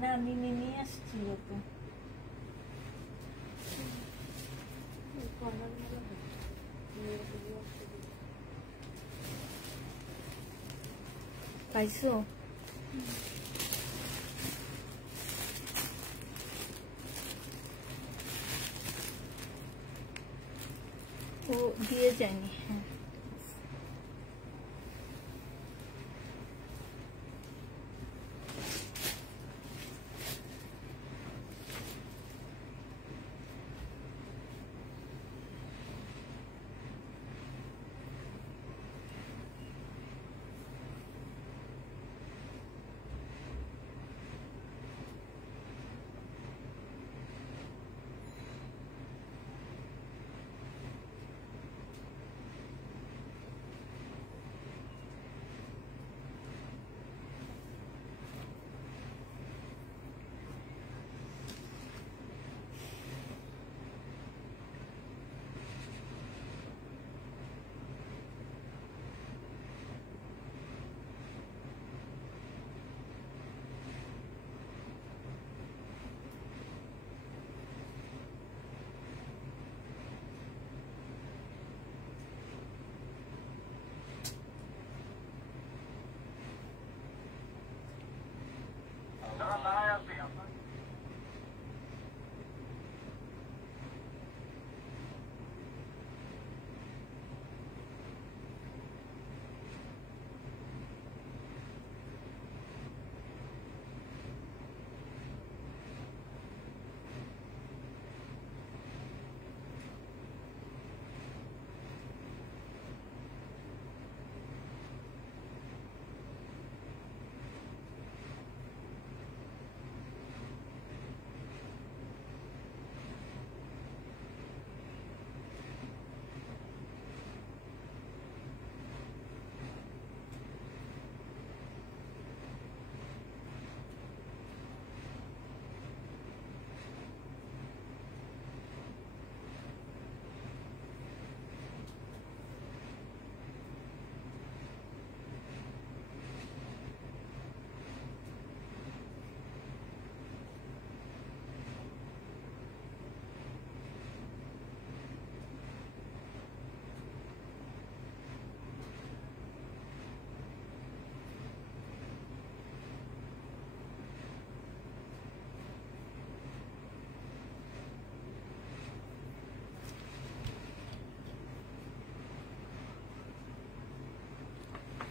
না নিয়ে নিয়ে আসছিল তো পাইছো ও দিয়ে যায়নি হ্যাঁ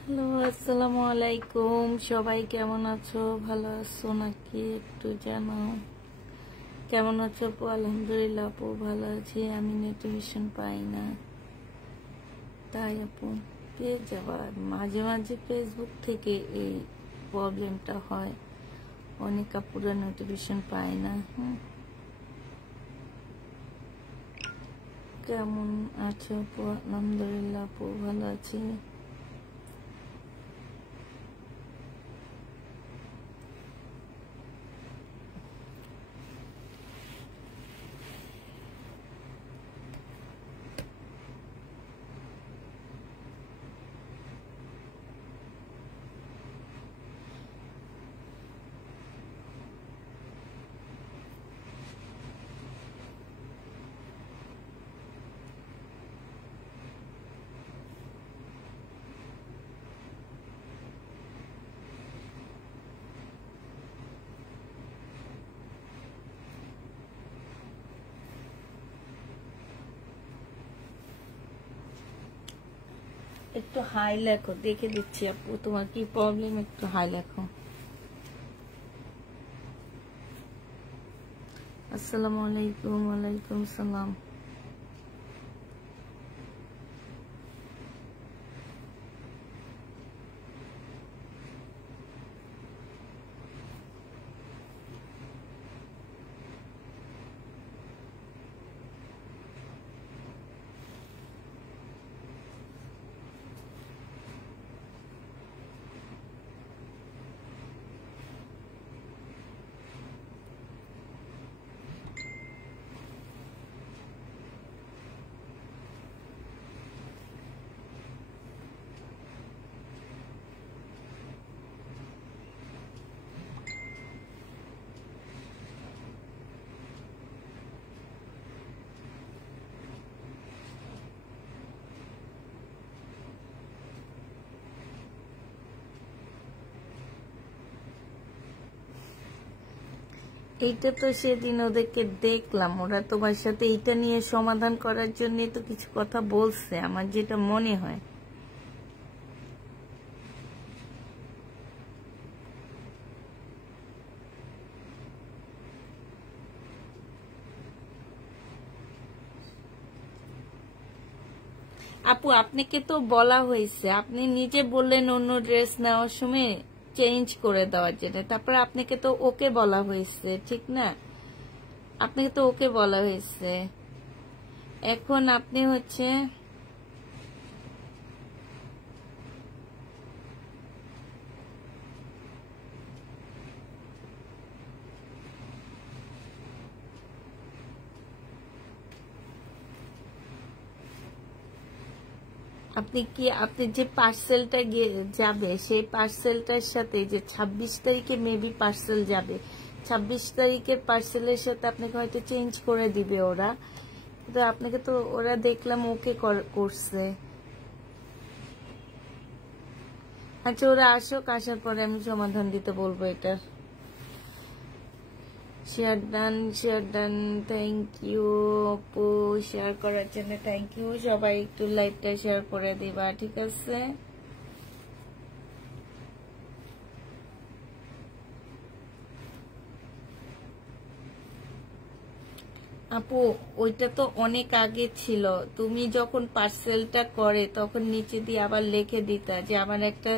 হ্যালো আসসালামু আলাইকুম সবাই কেমন আছো ভালো আছো নাকি একটু জানাও কেমন আছো আপু আলহামদুলিল্লাহ আপু ভালো আছি আমি নোটিফিকেশন পাই না তাই আপু পেয়ে যাবা মাঝে মাঝে ফেসবুক থেকে এই প্রবলেমটা হয় অনেক আপুরা নোটিফিকেশন পায় না কেমন আছো আপু আলহামদুলিল্লাহ আপু ভালো আছি একটু হাই লেখো দেখে দিচ্ছি আপু তোমার কি প্রবলেম একটু হাই লেখো আসসালামু আলাইকুম ওয়ালাইকুম সালাম এইটা তো সেদিন ওদেরকে দেখলাম, ওরা তোমার সাথে এইটা নিয়ে সমাধান করার জন্য তো কিছু কথা বলছে, আমার যেটা মনে হয়। আপু আপনাকে তো বলা হয়েছে, আপনি নিজে বললেন অন্য ড্রেস নেওয়ার সময় চেঞ্জ করে দেওয়ার জন্য, তারপর আপনাকে তো ওকে বলা হয়েছে, ঠিক না? আপনাকে তো ওকে বলা হয়েছে। এখন আপনি হচ্ছে আপনি যে পার্সেলটা যাবে সেই পার্সেলটার সাথে যে 26 তারিখে মেবি পার্সেল যাবে, 26 তারিখের পার্সেলের সাথে আপনাকে হয়তো চেঞ্জ করে দিবে ওরা, কিন্তু আপনাকে তো ওরা দেখলাম ওকে করছে। আচ্ছা ওরা আসুক, আসার পরে আমি সমাধান দিতে বলবো এটা। শেয়ার ডান, থ্যাংক ইউ আপু, শেয়ার করার জন্য থ্যাংক ইউ। সবাই একটু লাইভটা শেয়ার করে দিবা, ঠিক আছে? আপু ওইটা তো অনেক আগে ছিল, তুমি যখন পার্সেলটা করে তখন নিচে দিয়ে আবার লিখে দিতা যে আমার একটা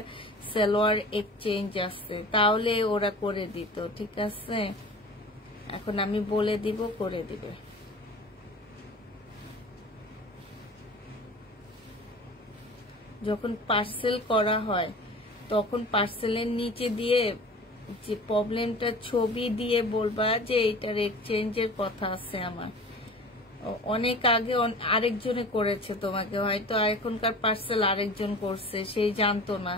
সালোয়ার এক্সচেঞ্জ আছে, তাহলে ওরা করে দিত, ঠিক আছে? এখন আমি বলে দিব, করে দিবে। যখন পার্সেল করা হয় তখন পার্সেলের নিচে দিয়ে যে প্রবলেমটা ছবি দিয়ে বলবা যে এটার এক্সচেঞ্জের কথা আছে আমার। অনেক আগে আরেকজনে করেছে তোমাকে, হয়তো এখনকার পার্সেল আরেকজন করছে, সেই জানতো না,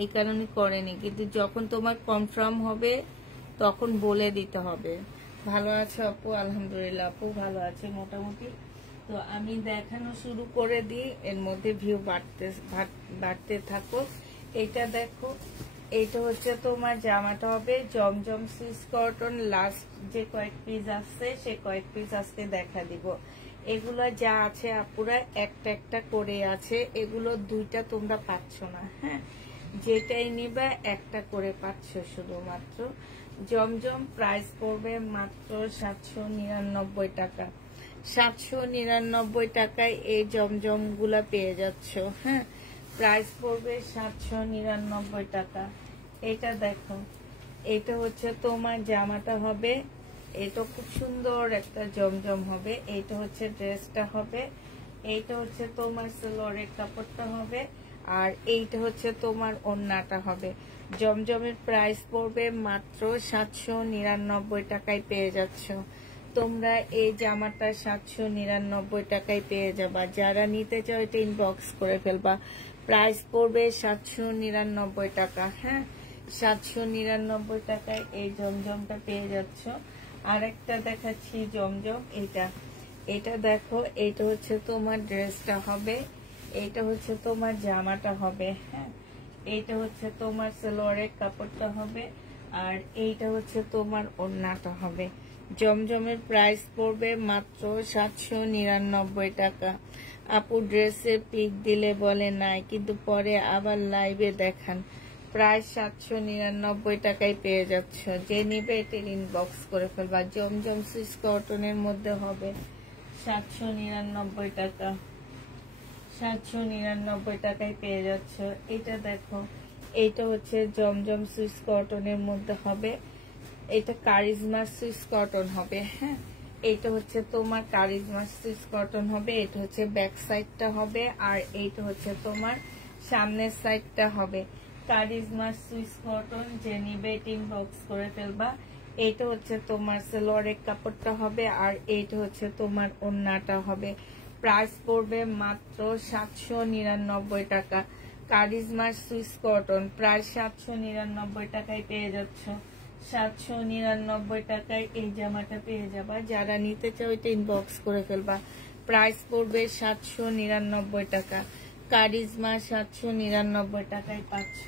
এই কারণে করেনি। কিন্তু যখন তোমার কনফার্ম হবে তখন বলে দিতে হবে। ভালো আছো আপু? আলহামদুলিল্লাহ আপু ভালো আছে মোটামুটি। তো আমি দেখানো শুরু করে দিই, এর মধ্যে ভিউ বাড়তে থাকো। এটা দেখো, এইটা হচ্ছে তোমার জামাটা হবে জমজম সুইস কটন, লাস্ট যে কয়েক পিস আসছে সে কয়েক পিস আজকে দেখা দিব। এগুলো যা আছে আপুরা একটা একটা করে আছে, এগুলো দুইটা তোমরা পাচ্ছ না, হ্যাঁ, যেটাই নিবা একটা করে পাচ্ছ শুধুমাত্র। জমজম প্রাইস পড়বে মাত্র 799 টাকা। 799 টাকায় এই জমজম গুলা পেয়ে যাচ্ছ, হ্যাঁ, প্রাইস পড়বে 799 টাকা। এটা দেখো, এটা হচ্ছে তোমার জামাটা হবে, এটা খুব সুন্দর একটা জমজম হবে। এটা হচ্ছে ড্রেসটা হবে, এইটা হচ্ছে তোমার সালোয়ারের কাপড়টা হবে, আর এইটা হচ্ছে তোমার ওড়নাটা হবে। জমজমের প্রাইস পড়বে মাত্র 799 টাকায় পেয়ে যাচ্ছ তোমরা। এই জামাটা 799 টাকায় পেয়ে যাবা। যারা নিতে চাও এটা ইনবক্স করে ফেলবা। প্রাইস পড়বে 799 টাকা, হ্যাঁ, 799 টাকায় এই জমজমটা পেয়ে যাচ্ছ। আরেকটা দেখাচ্ছি জমজম, এটা দেখো, এটা হচ্ছে তোমার ড্রেসটা হবে, এইটা হচ্ছে তোমার জামাটা হবে, হ্যাঁ, এইটা হচ্ছে তোমার সালোয়ারের কাপড়টা হবে, আর এইটা হচ্ছে তোমার ওড়নাটা হবে। জমজমের প্রাইস পড়বে মাত্র 799 টাকা। আপু ড্রেসের পিক দিলে বলে নাই, কিন্তু পরে আবার লাইভে দেখান। প্রায় 799 টাকায় পেয়ে যাচ্ছ। যে নিবে এটির ইনবক্স করে ফেলবা। জমজম সুইস কটনের মধ্যে হবে 799 টাকা। 799 টাকায় পেয়ে যাচ্ছ। এটা দেখো, এইটা হচ্ছে জমজম সুইস কটনের মধ্যে হবে, এটা কারিজমা সুইস কটন হবে, হ্যাঁ, এইটা হচ্ছে তোমার কারিজমা সুইস কটন হবে। এটা হচ্ছে ব্যাক সাইডটা হবে, আর এইটা হচ্ছে তোমার সামনের সাইডটা হবে। কারিজমা সুইস কটন যে নিবে ইনবক্স করে ফেলবা। এইটা হচ্ছে তোমার সালোয়ারের কাপড়টা হবে, আর এইটা হচ্ছে তোমার ওড়নাটা হবে। প্রাইস পড়বে মাত্র 799 টাকা। কারিজমা সুইস কটন প্রায় 799 টাকায় পেয়ে যাচ্ছ। 799 টাকায় এই জামাটা পেয়ে যাবা। যারা নিতে চাও এটা ইনবক্স করে ফেলবা। প্রাইস পড়বে 799 টাকা। কারিজমা 799 টাকায় পাচ্ছ।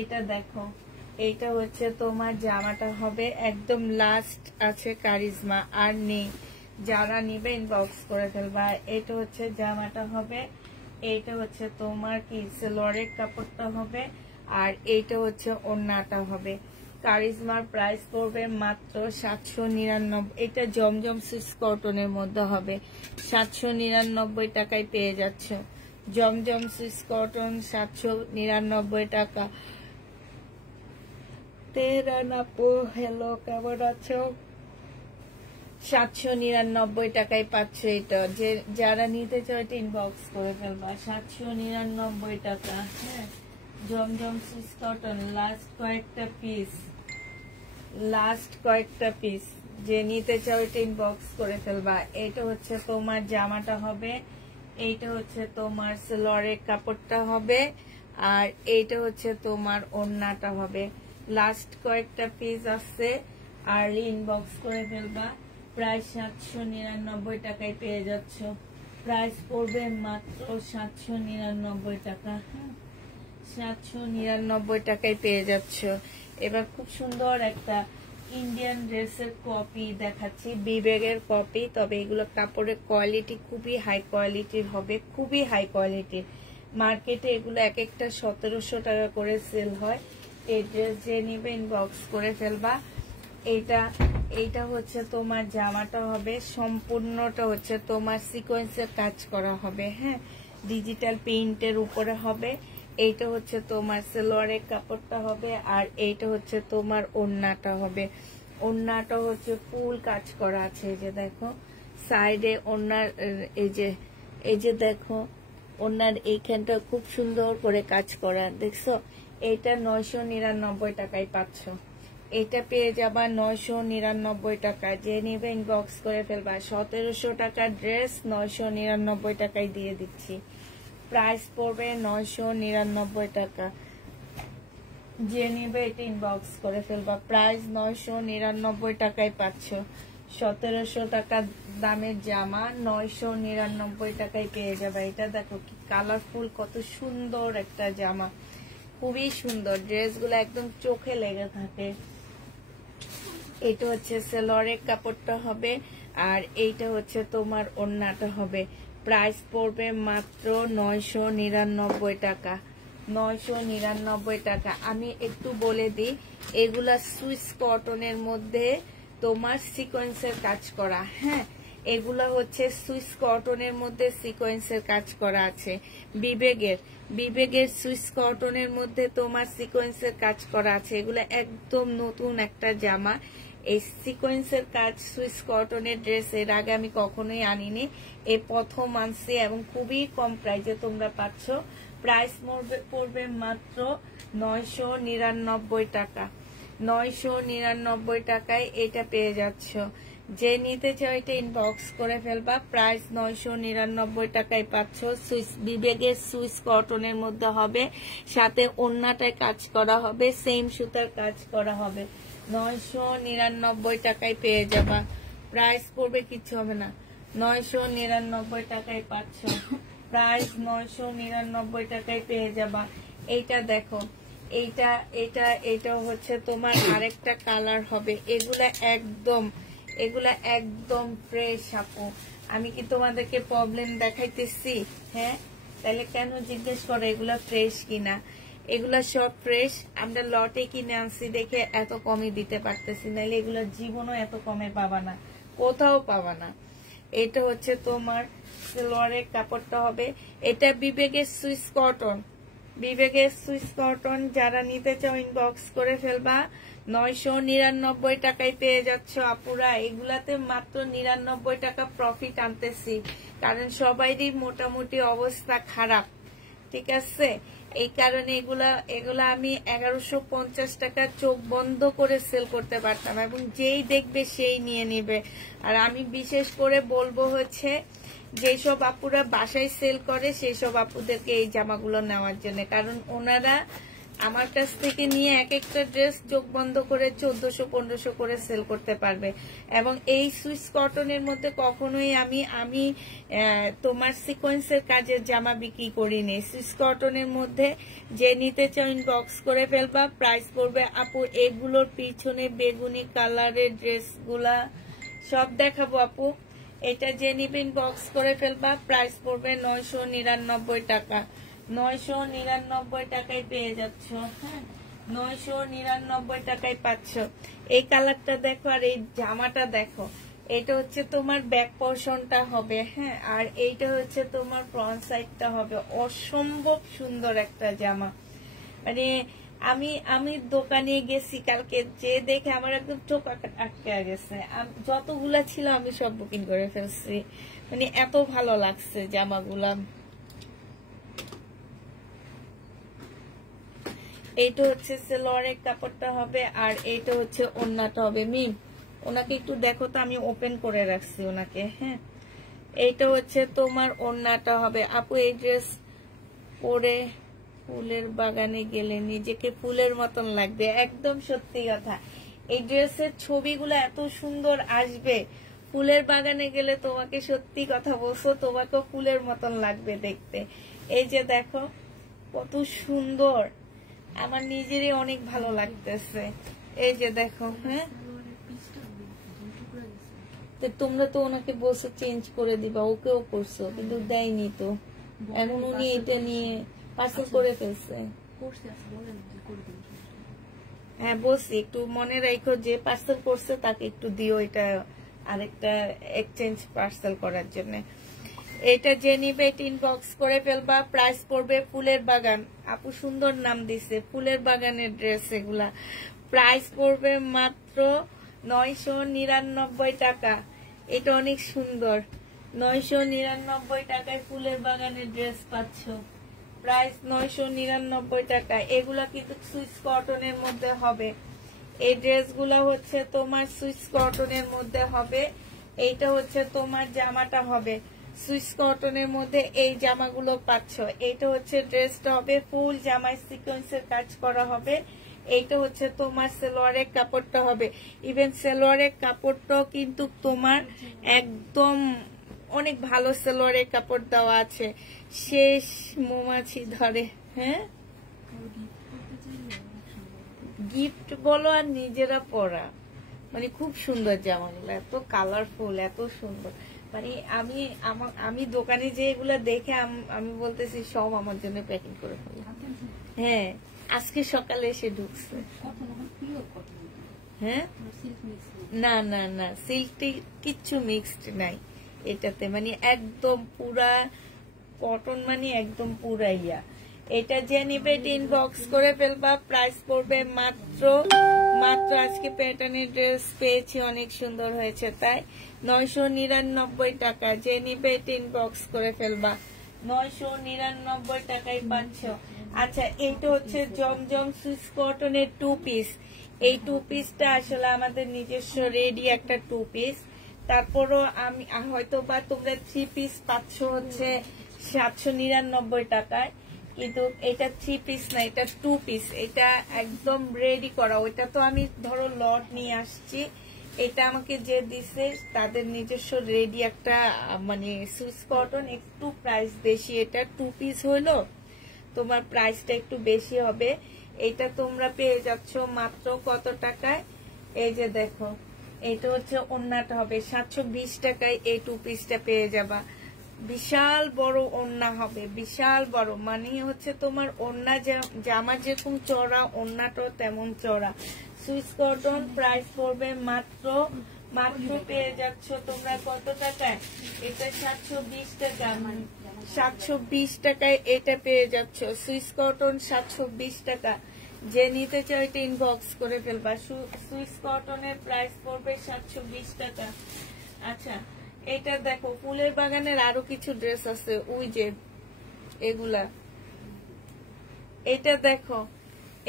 এটা দেখো, এইটা হচ্ছে তোমার জামাটা হবে একদম লাস্ট আছে কারিজমা, আর নেই, যারা নিবে ইনবক্স করে ফেলবা। এটা হচ্ছে জামাটা হবে, এইটা হচ্ছে তোমার কি সেলোয়ারের কাপড়টা হবে, আর এইটা হচ্ছে ওড়নাটা হবে। কারিজমার প্রাইস পড়বে মাত্র 799। এটা জমজম সুইস কটনের মধ্যে হবে, 799 টাকায় পেয়ে যাচ্ছ। জমজম সুইস কটন 799 টাকা। তেহরান আপু হ্যালো, কেমন আছো? 799 টাকায় পাচ্ছ এটা। যে যারা নিতে চাও এটা ইনবক্স করে ফেলবা। 799 টাকা। হ্যাঁ, জমজম সুইস কটন লাস্ট কয়েকটা পিস, যে নিতে চাও এটা ইনবক্স করে ফেলবা। এটা হচ্ছে তোমার জামাটা হবে, এইটা হচ্ছে তোমার সেলোয়ারের কাপড়টা হবে, আর এইটা হচ্ছে তোমার ওড়নাটা হবে। লাস্ট কয়েকটা পিস আছে, আর ইনবক্স করে ফেলবা। প্রাইস 799 টাকায় পেয়ে যাচ্ছ। প্রাইস পড়বে মাত্র 799 টাকা। 799 টাকায় পেয়ে যাচ্ছ। এবার খুব সুন্দর একটা ইন্ডিয়ান ড্রেসের কপি দেখাচ্ছি, বিবেগের কপি। তবে এগুলো কাপড়ের কোয়ালিটি খুবই হাই কোয়ালিটির হবে, খুবই হাই কোয়ালিটির। মার্কেটে এগুলো এক একটা 1700 টাকা করে সেল হয়। এই ড্রেস যে নিবে ইনবক্স করে ফেলবা। এইটা হচ্ছে তোমার জামাটা হবে, সম্পূর্ণটা হচ্ছে তোমার সিকোয়েন্সের কাজ করা হবে। হ্যাঁ, ডিজিটাল প্রিন্টের উপরে হবে। এইটা হচ্ছে তোমার সেলোয়ারের কাপড়টা হবে, আর এইটা হচ্ছে তোমার ওড়নাটা হবে। ওড়নাটা হচ্ছে ফুল কাজ করা আছে। এই যে দেখো সাইডে ওড়নার, এই যে দেখো ওড়নার এইখানটা খুব সুন্দর করে কাজ করা, দেখছো? এইটা 999 টাকায় পাচ্ছ। এটা পেয়ে যাবা 999 টাকা। যে নিবে ইনবক্স করে ফেলবা। 1700 টাকার ড্রেস 999 টাকায় দিয়ে দিচ্ছি। প্রাইস পড়বে 999 টাকা। যে নিবে এটা ইনবক্স করে ফেলবা। প্রাইস 999 টাকায় পাচ্ছ। 1700 টাকা দামের জামা 999 টাকায় পেয়ে যাবে। এটা দেখো কি কালারফুল, কত সুন্দর একটা জামা, খুবই সুন্দর। ড্রেসগুলো একদম চোখে লেগে থাকে। এটা হচ্ছে সেলোয়ারের কাপড়টা হবে, আর এইটা হচ্ছে তোমার ওড়নাটা হবে। প্রাইস পড়বে মাত্র 999 টাকা। 999 টাকা। আমি একটু বলে দিই, এগুলা সুইস কটনের মধ্যে তোমার সিকোয়েন্সের কাজ করা। হ্যাঁ, এগুলা হচ্ছে সুইস কটনের মধ্যে সিকোয়েন্সের কাজ করা আছে। বিবেগের সুইস কটনের মধ্যে তোমার সিকোয়েন্সের কাজ করা আছে। এগুলা একদম নতুন একটা জামা। এই সিকোয়েন্সের কাজ সুইস কটনের ড্রেস এর আগে আমি কখনোই আনিনি, এই প্রথম আনছি, এবং খুবই কম প্রাইসে তোমরা পাচ্ছ। প্রাইস পড়বে মাত্র 999 টাকা। 999 টাকায় এটা পেয়ে যাচ্ছ। যে নিতে চাও এটা ইনবক্স করে ফেলবা। প্রাইস 999 টাকায় পাচ্ছ। বিবেগের সুইস কটনের মধ্যে হবে, সাথে ওড়নাটায় কাজ করা হবে, সেম সুতার কাজ করা হবে। 999 টাকায় পেয়ে যাবা। প্রাইস পড়বে কিছু হবে না, 999 টাকায় পাচ্ছ। প্রাইস 999 টাকায় পেয়ে যাবা। এইটা দেখো, এইটা হচ্ছে তোমার আরেকটা কালার হবে। এগুলা একদম ফ্রেশ আপু। আমি কি তোমাদেরকে প্রবলেম দেখাইতেছি? হ্যাঁ, তাহলে কেন জিজ্ঞেস করো এগুলা ফ্রেশ কিনা? এগুলা সব ফ্রেশ। আমরা লটে কিনে আনছি দেখে এত কমই দিতে পারতেছি, নাহলে এগুলা জীবনও এত কমে পাবা না, কোথাও পাবা না। এটা হচ্ছে তোমার সেলোয়ারের কাপড়টা হবে। এটা বিবেগের সুইস কটন। যারা নিতে চাও ইনবক্স করে ফেলবা। 999 টাকায় পেয়ে যাচ্ছ আপুরা। এগুলাতে মাত্র 99 টাকা প্রফিট আনতেছি, কারণ সবাইরই মোটামুটি অবস্থা খারাপ, ঠিক আছে? এই কারণে এগুলা আমি 1150 টাকা চোখ বন্ধ করে সেল করতে পারতাম, এবং যেই দেখবে সেই নিয়ে নিবে। আর আমি বিশেষ করে বলবো হচ্ছে, যেসব আপুরা বাসায় সেল করে সেই সব আপুদেরকে এই জামাগুলো নেওয়ার জন্য, কারণ ওনারা আমার কাছ থেকে নিয়ে এক একটা ড্রেস চোখ বন্ধ করে 1400-1500 করে সেল করতে পারবে। এবং এই সুইস কটনের মধ্যে কখনোই আমি তোমার সিকোয়েন্সের কাজের জামা বিক্রি করিনি। সুইস কটনের মধ্যে যে নিতে চাও ইনবক্স করে ফেলবা, প্রাইস পড়বে আপু এগুলোর পিছনে বেগুনি কালারের ড্রেসগুলা সব দেখাবো আপু। এটা যে নিবে ইনবক্স করে ফেলবা, প্রাইস পড়বে 999 টাকা। 999 টাকায় পেয়ে যাচ্ছ। হ্যাঁ, 999 টাকায় পাচ্ছ। এই কালারটা দেখো আর এই জামাটা দেখো। এটা হচ্ছে তোমার ব্যাক পোর্শনটা হবে, হ্যাঁ, আর এইটা হচ্ছে তোমার ফ্রন্ট সাইডটা হবে। অসম্ভব সুন্দর একটা জামা। মানে আমি দোকানে গেছি কালকে, যে দেখে আমার একদম চোখ আটকে গেছে। যতগুলা ছিল আমি সব বুকিং করে ফেলছি, মানে এত ভালো লাগছে জামাগুলা। এইটা হচ্ছে সেলোয়ারের কাপড়টা হবে, আর এইটা হচ্ছে ওড়নাটা হবে। মিম ওনাকে একটু দেখো তো, আমি ওপেন করে রাখছি ওনাকে। হ্যাঁ, এইটা হচ্ছে তোমার ওড়নাটা হবে। আপু এই ড্রেস পরে ফুলের বাগানে গেলে নিজেকে ফুলের মতন লাগবে। একদম সত্যি কথা, এই ড্রেসের ছবিগুলো এত সুন্দর আসবে, ফুলের বাগানে গেলে তোমাকে সত্যি কথা বলছো, তোমাকে ফুলের মতন লাগবে দেখতে। এই যে দেখো কত সুন্দর, আমার নিজেরই অনেক ভালো লাগতেছে। এই যে দেখো। হ্যাঁ, তোমরা তো ওনাকে বলছো চেঞ্জ করে দিবা, ওকেও করছো কিন্তু দেয়নি তো। এখন উনি এটা নিয়ে পার্সেল করে ফেলছে। হ্যাঁ বলছি একটু মনে রাখো, যে পার্সেল করছে তাকে একটু দিও এটা আরেকটা এক্সচেঞ্জ পার্সেল করার জন্য। এটা যে নিবে এটা ইনবক্স করে ফেলবা, প্রাইস পড়বে ফুলের বাগান। আপু সুন্দর নাম দিছে, ফুলের বাগানের ড্রেস এগুলা। প্রাইস পড়বে মাত্র 999 টাকা। এটা অনেক সুন্দর, 999 টাকায় ফুলের বাগানের ড্রেস পাচ্ছ। প্রাইস 999 টাকা। এগুলা কিন্তু সুইস কটনের মধ্যে হবে। এই ড্রেসগুলা হচ্ছে তোমার সুইস কটনের মধ্যে হবে। এইটা হচ্ছে তোমার জামাটা হবে সুইস কটনের মধ্যে। এই জামাগুলো পাচ্ছ। এইটা হচ্ছে ড্রেসটা হবে, ফুল জামায় সিকোয়েন্সের কাজ করা হবে। এইটা হচ্ছে তোমার সালোয়ারের কাপড়টা হবে। ইভেন সালোয়ারের কাপড়টাও কিন্তু তোমার একদম অনেক ভালো সালোয়ারের কাপড় দেওয়া আছে, শেষ মৌমাছি ধরে। হ্যাঁ, গিফট বলো আর নিজেরা পরা, মানে খুব সুন্দর জামাগুলো, এত কালারফুল, এত সুন্দর। মানে আমি দোকানে যে এগুলা দেখে আমি বলতেছি সব আমার জন্য প্যাকিং করে ফেললাম। হ্যাঁ, আজকে সকালে এসে ঢুকছে। হ্যাঁ, না না না, সিল্ক কিচ্ছু মিক্সড নাই এটাতে, মানে একদম পুরা কটন, মানে একদম পুরা ইয়া। এটা যে নিবে ইনবক্স করে ফেলবা, প্রাইস পড়বে মাত্র আজকে প্যাটার্নের ড্রেস পেয়েছি, অনেক সুন্দর হয়েছে তাই 999 টাকা। যে নিবে ইনবক্স করে ফেলবা, 999 টাকায় পাচ্ছ। আচ্ছা, এইটা হচ্ছে জমজম সুইস কটনের 2 পিস। এই 2 পিসটা আসলে আমাদের নিজস্ব রেডি একটা 2 পিস। তারপরও আমি হয়তো বা তোমরা 3 পিস পাচ্ছ হচ্ছে 799 টাকায়, কিন্তু এটা 3 পিস না, এটা 2 পিস। এটা একদম রেডি করা। ওইটা তো আমি ধরো লট নিয়ে আসছি, এটা আমাকে যে দিছে তাদের নিজস্ব রেডি একটা, মানে সুইস কটন একটু প্রাইস বেশি। এটা 2 পিস হইলো তোমার প্রাইসটা একটু বেশি হবে। এটা তোমরা পেয়ে যাচ্ছ মাত্র কত টাকায়? এই যে দেখো, এটা হচ্ছে ওড়নাটা হবে 720 টাকায়। এই 2 পিসটা পেয়ে যাবা। বিশাল বড় ওড়না হবে, বিশাল বড়, মানে হচ্ছে তোমার ওড়না জামা যেরকম চড়া, ওড়নাটাও তেমন চড়া। সুইস কটন প্রাইস পড়বে মাত্র পেয়ে যাচ্ছ তোমরা কত টাকায়? এটা 720 টাকা। 720 টাকায় এটা পেয়ে যাচ্ছ সুইস কটন, 720 টাকা। যে নিতে চাও এটা ইনবক্স করে ফেলবা। সুইস কটনের প্রাইস পড়বে 720 টাকা। আচ্ছা, এটা দেখো ফুলের বাগানের আরো কিছু ড্রেস আছে, ওই যে এগুলা। এটা দেখো,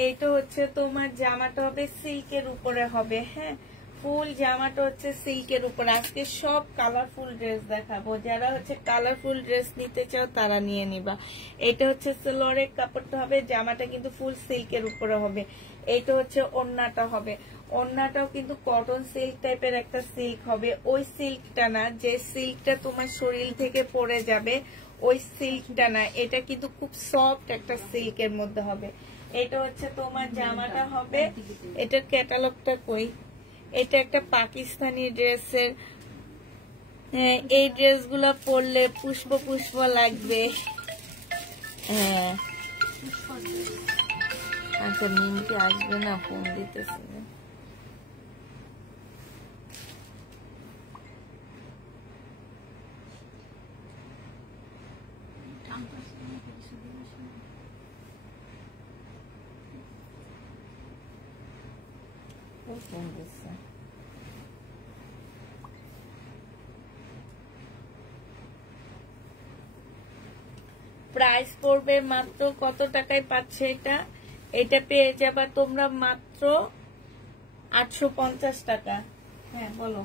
এইটা হচ্ছে তোমার জামাটা হবে সিল্কের উপরে হবে। হ্যাঁ, ফুল জামাটা হচ্ছে সিল্কের উপর। আজকে সব কালারফুল ড্রেস দেখাবো, যারা হচ্ছে কালারফুল ড্রেস নিতে চাও তারা নিয়ে নিবা। এটা হচ্ছে সালোয়ারের কাপড়টা হবে, জামাটা কিন্তু ফুল সিল্কের উপরে হবে। এটা হচ্ছে ওড়নাটা হবে, ওড়নাটাও কিন্তু কটন সিল্ক টাইপের একটা সিল্ক হবে। ওই সিল্কটা না, যে সিল্কটা তোমার শরীর থেকে পড়ে যাবে ওই সিল্কটা না, এটা কিন্তু খুব সফট একটা সিল্কের মধ্যে হবে। এটা হচ্ছে তোমার জামাটা হবে। এটার ক্যাটালগটা কই? এটা একটা পাকিস্তানি ড্রেসের, এই ড্রেসগুলো পরলে পুষ্প পুষ্প লাগবে। হ্যাঁ আচ্ছা, মিনকে আসবে না, ফোন দিতেছে। প্রাইস পড়বে মাত্র কত টাকায় পাচ্ছে এটা? এটা পেয়ে যাবা তোমরা মাত্র 850 টাকা। হ্যাঁ বলো।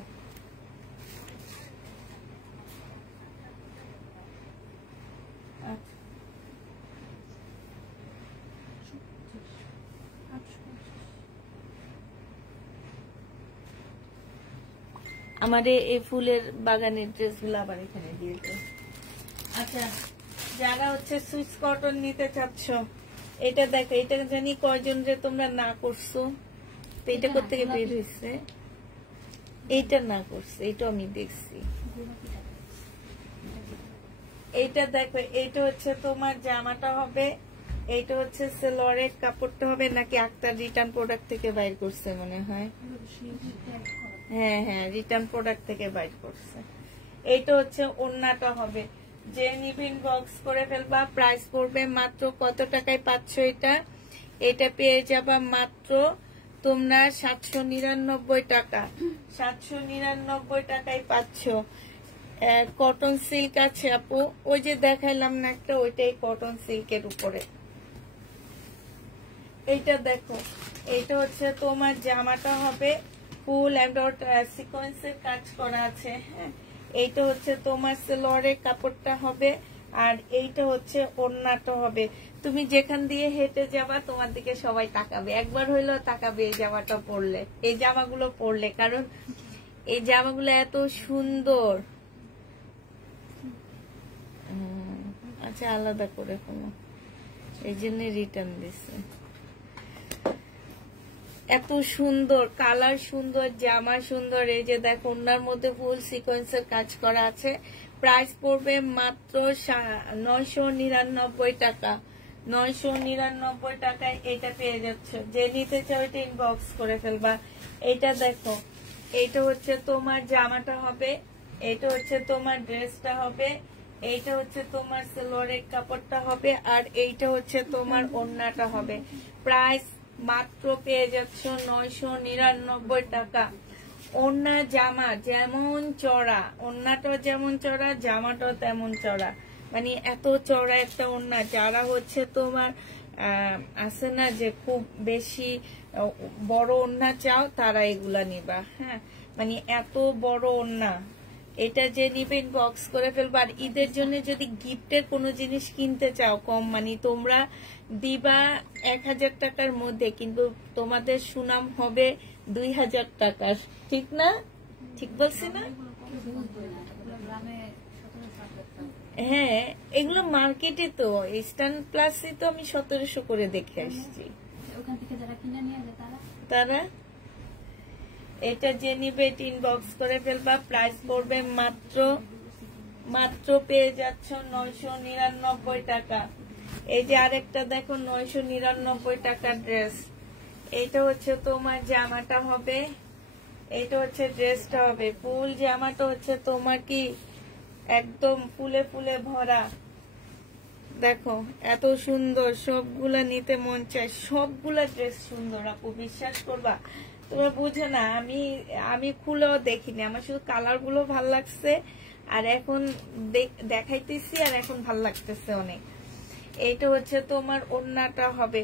আমাদের এই ফুলের বাগানের ড্রেসগুলো আবার এখানে দিয়ে দাও। আচ্ছা, যারা হচ্ছে সুইস কটন নিতে চাচ্ছ, এটা দেখো, এটা জানি কয়জন যে তোমরা না করছো, তো এটা করতে গিয়ে বের হয়েছে, এইটা না করছে, এটা আমি দেখছি। এইটা দেখো, এইটা হচ্ছে তোমার জামাটা হবে, এইটা হচ্ছে সালোয়ারের কাপড়টা হবে, নাকি আক্তার রিটার্ন প্রোডাক্ট থেকে বাইর করছে মনে হয়। হ্যাঁ হ্যাঁ, রিটার্ন প্রোডাক্ট থেকে বাইর করছে। এইটা হচ্ছে ওড়নাটা হবে। যে নিবিন বক্স করে ফেলবা। প্রাইস পড়বে মাত্র কত টাকায় পাচ্ছ এটা? এটা পেয়ে যাবা মাত্র তোমরা 799 টাকা। 799 টাকায় পাচ্ছ। কটন সিল্ক আছে আপু, ওই যে দেখাইলাম না একটা, ওইটাই কটন সিল্কের উপরে। এইটা দেখো, এইটা হচ্ছে তোমার জামাটা হবে ফুল সিকোয়েন্সের কাজ করা আছে। হ্যাঁ, এইটা হচ্ছে তোমার সালোয়ারের কাপড়টা হবে, আর এইটা হচ্ছে ওড়নাটা হবে। তুমি যেখান দিয়ে হেঁটে যাবা তোমার দিকে সবাই তাকাবে, একবার হইলেও তাকাবে এই জামাটা পরলে, এই জামাগুলো পরলে, কারণ এই জামাগুলো এত সুন্দর। আচ্ছা, আলাদা করে কোনো, এই জন্য রিটার্ন দিছে। এত সুন্দর কালার, সুন্দর জামা, সুন্দর। এই যে দেখো, ওনার মধ্যে ফুল সিকোয়েন্সের কাজ করা আছে। প্রাইস পড়বে মাত্র 999 টাকা। 999 টাকায় এটা পেয়ে যাচ্ছে। যে নিতে চাও এটা ইনবক্স করে ফেলবা। এটা দেখো, এইটা হচ্ছে তোমার জামাটা হবে, এইটা হচ্ছে তোমার ড্রেসটা হবে, এইটা হচ্ছে তোমার সালোয়ারের কাপড়টা হবে, আর এইটা হচ্ছে তোমার ওড়নাটা হবে। প্রাইস মাত্র পেয়ে যাচ্ছ 999 টাকা। ওড়না জামা যেমন চড়া, ওড়নাটাও যেমন চড়া, জামাটাও তেমন চড়া, মানে এত চড়া একটা ওড়না। যারা হচ্ছে তোমার আছে না যে খুব বেশি বড় ওড়না চাও, তারা এগুলা নিবা। হ্যাঁ, মানে এত বড় ওড়না। এটা যে নিবেন বক্স করে ফেলবা। আর ঈদের জন্য যদি গিফটের কোনো জিনিস কিনতে চাও কম, মানে তোমরা দিবা 1000 টাকার মধ্যে, কিন্তু তোমাদের সুনাম হবে 2000 টাকার। ঠিক না? ঠিক বলছি না? হ্যাঁ, এগুলো মার্কেটে তো ইস্টার্ন প্লাসে তো আমি 1700 করে দেখে আসছি। তারা এটা যে নিবে ইনবক্স করে ফেলবা। প্রাইস পড়বে মাত্র পেয়ে যাচ্ছ 999 টাকা। এই যে আরেকটা দেখো, 999 টাকার ড্রেস। এইটা হচ্ছে তোমার জামাটা হবে, এইটা হচ্ছে ড্রেসটা হবে। ফুল জামাটা হচ্ছে তোমার কি একদম ফুলে ফুলে ভরা। দেখো এত সুন্দর, সবগুলা নিতে মন চায়, সবগুলা ড্রেস সুন্দর আপু, বিশ্বাস করবা। তোমরা বুঝে না, আমি খুলেও দেখিনি, আমার শুধু কালার গুলো ভাল লাগছে, আর এখন দেখাইতেছি, আর এখন ভাল লাগতেছে অনেক। এইটা হচ্ছে তোমার ওড়নাটা হবে।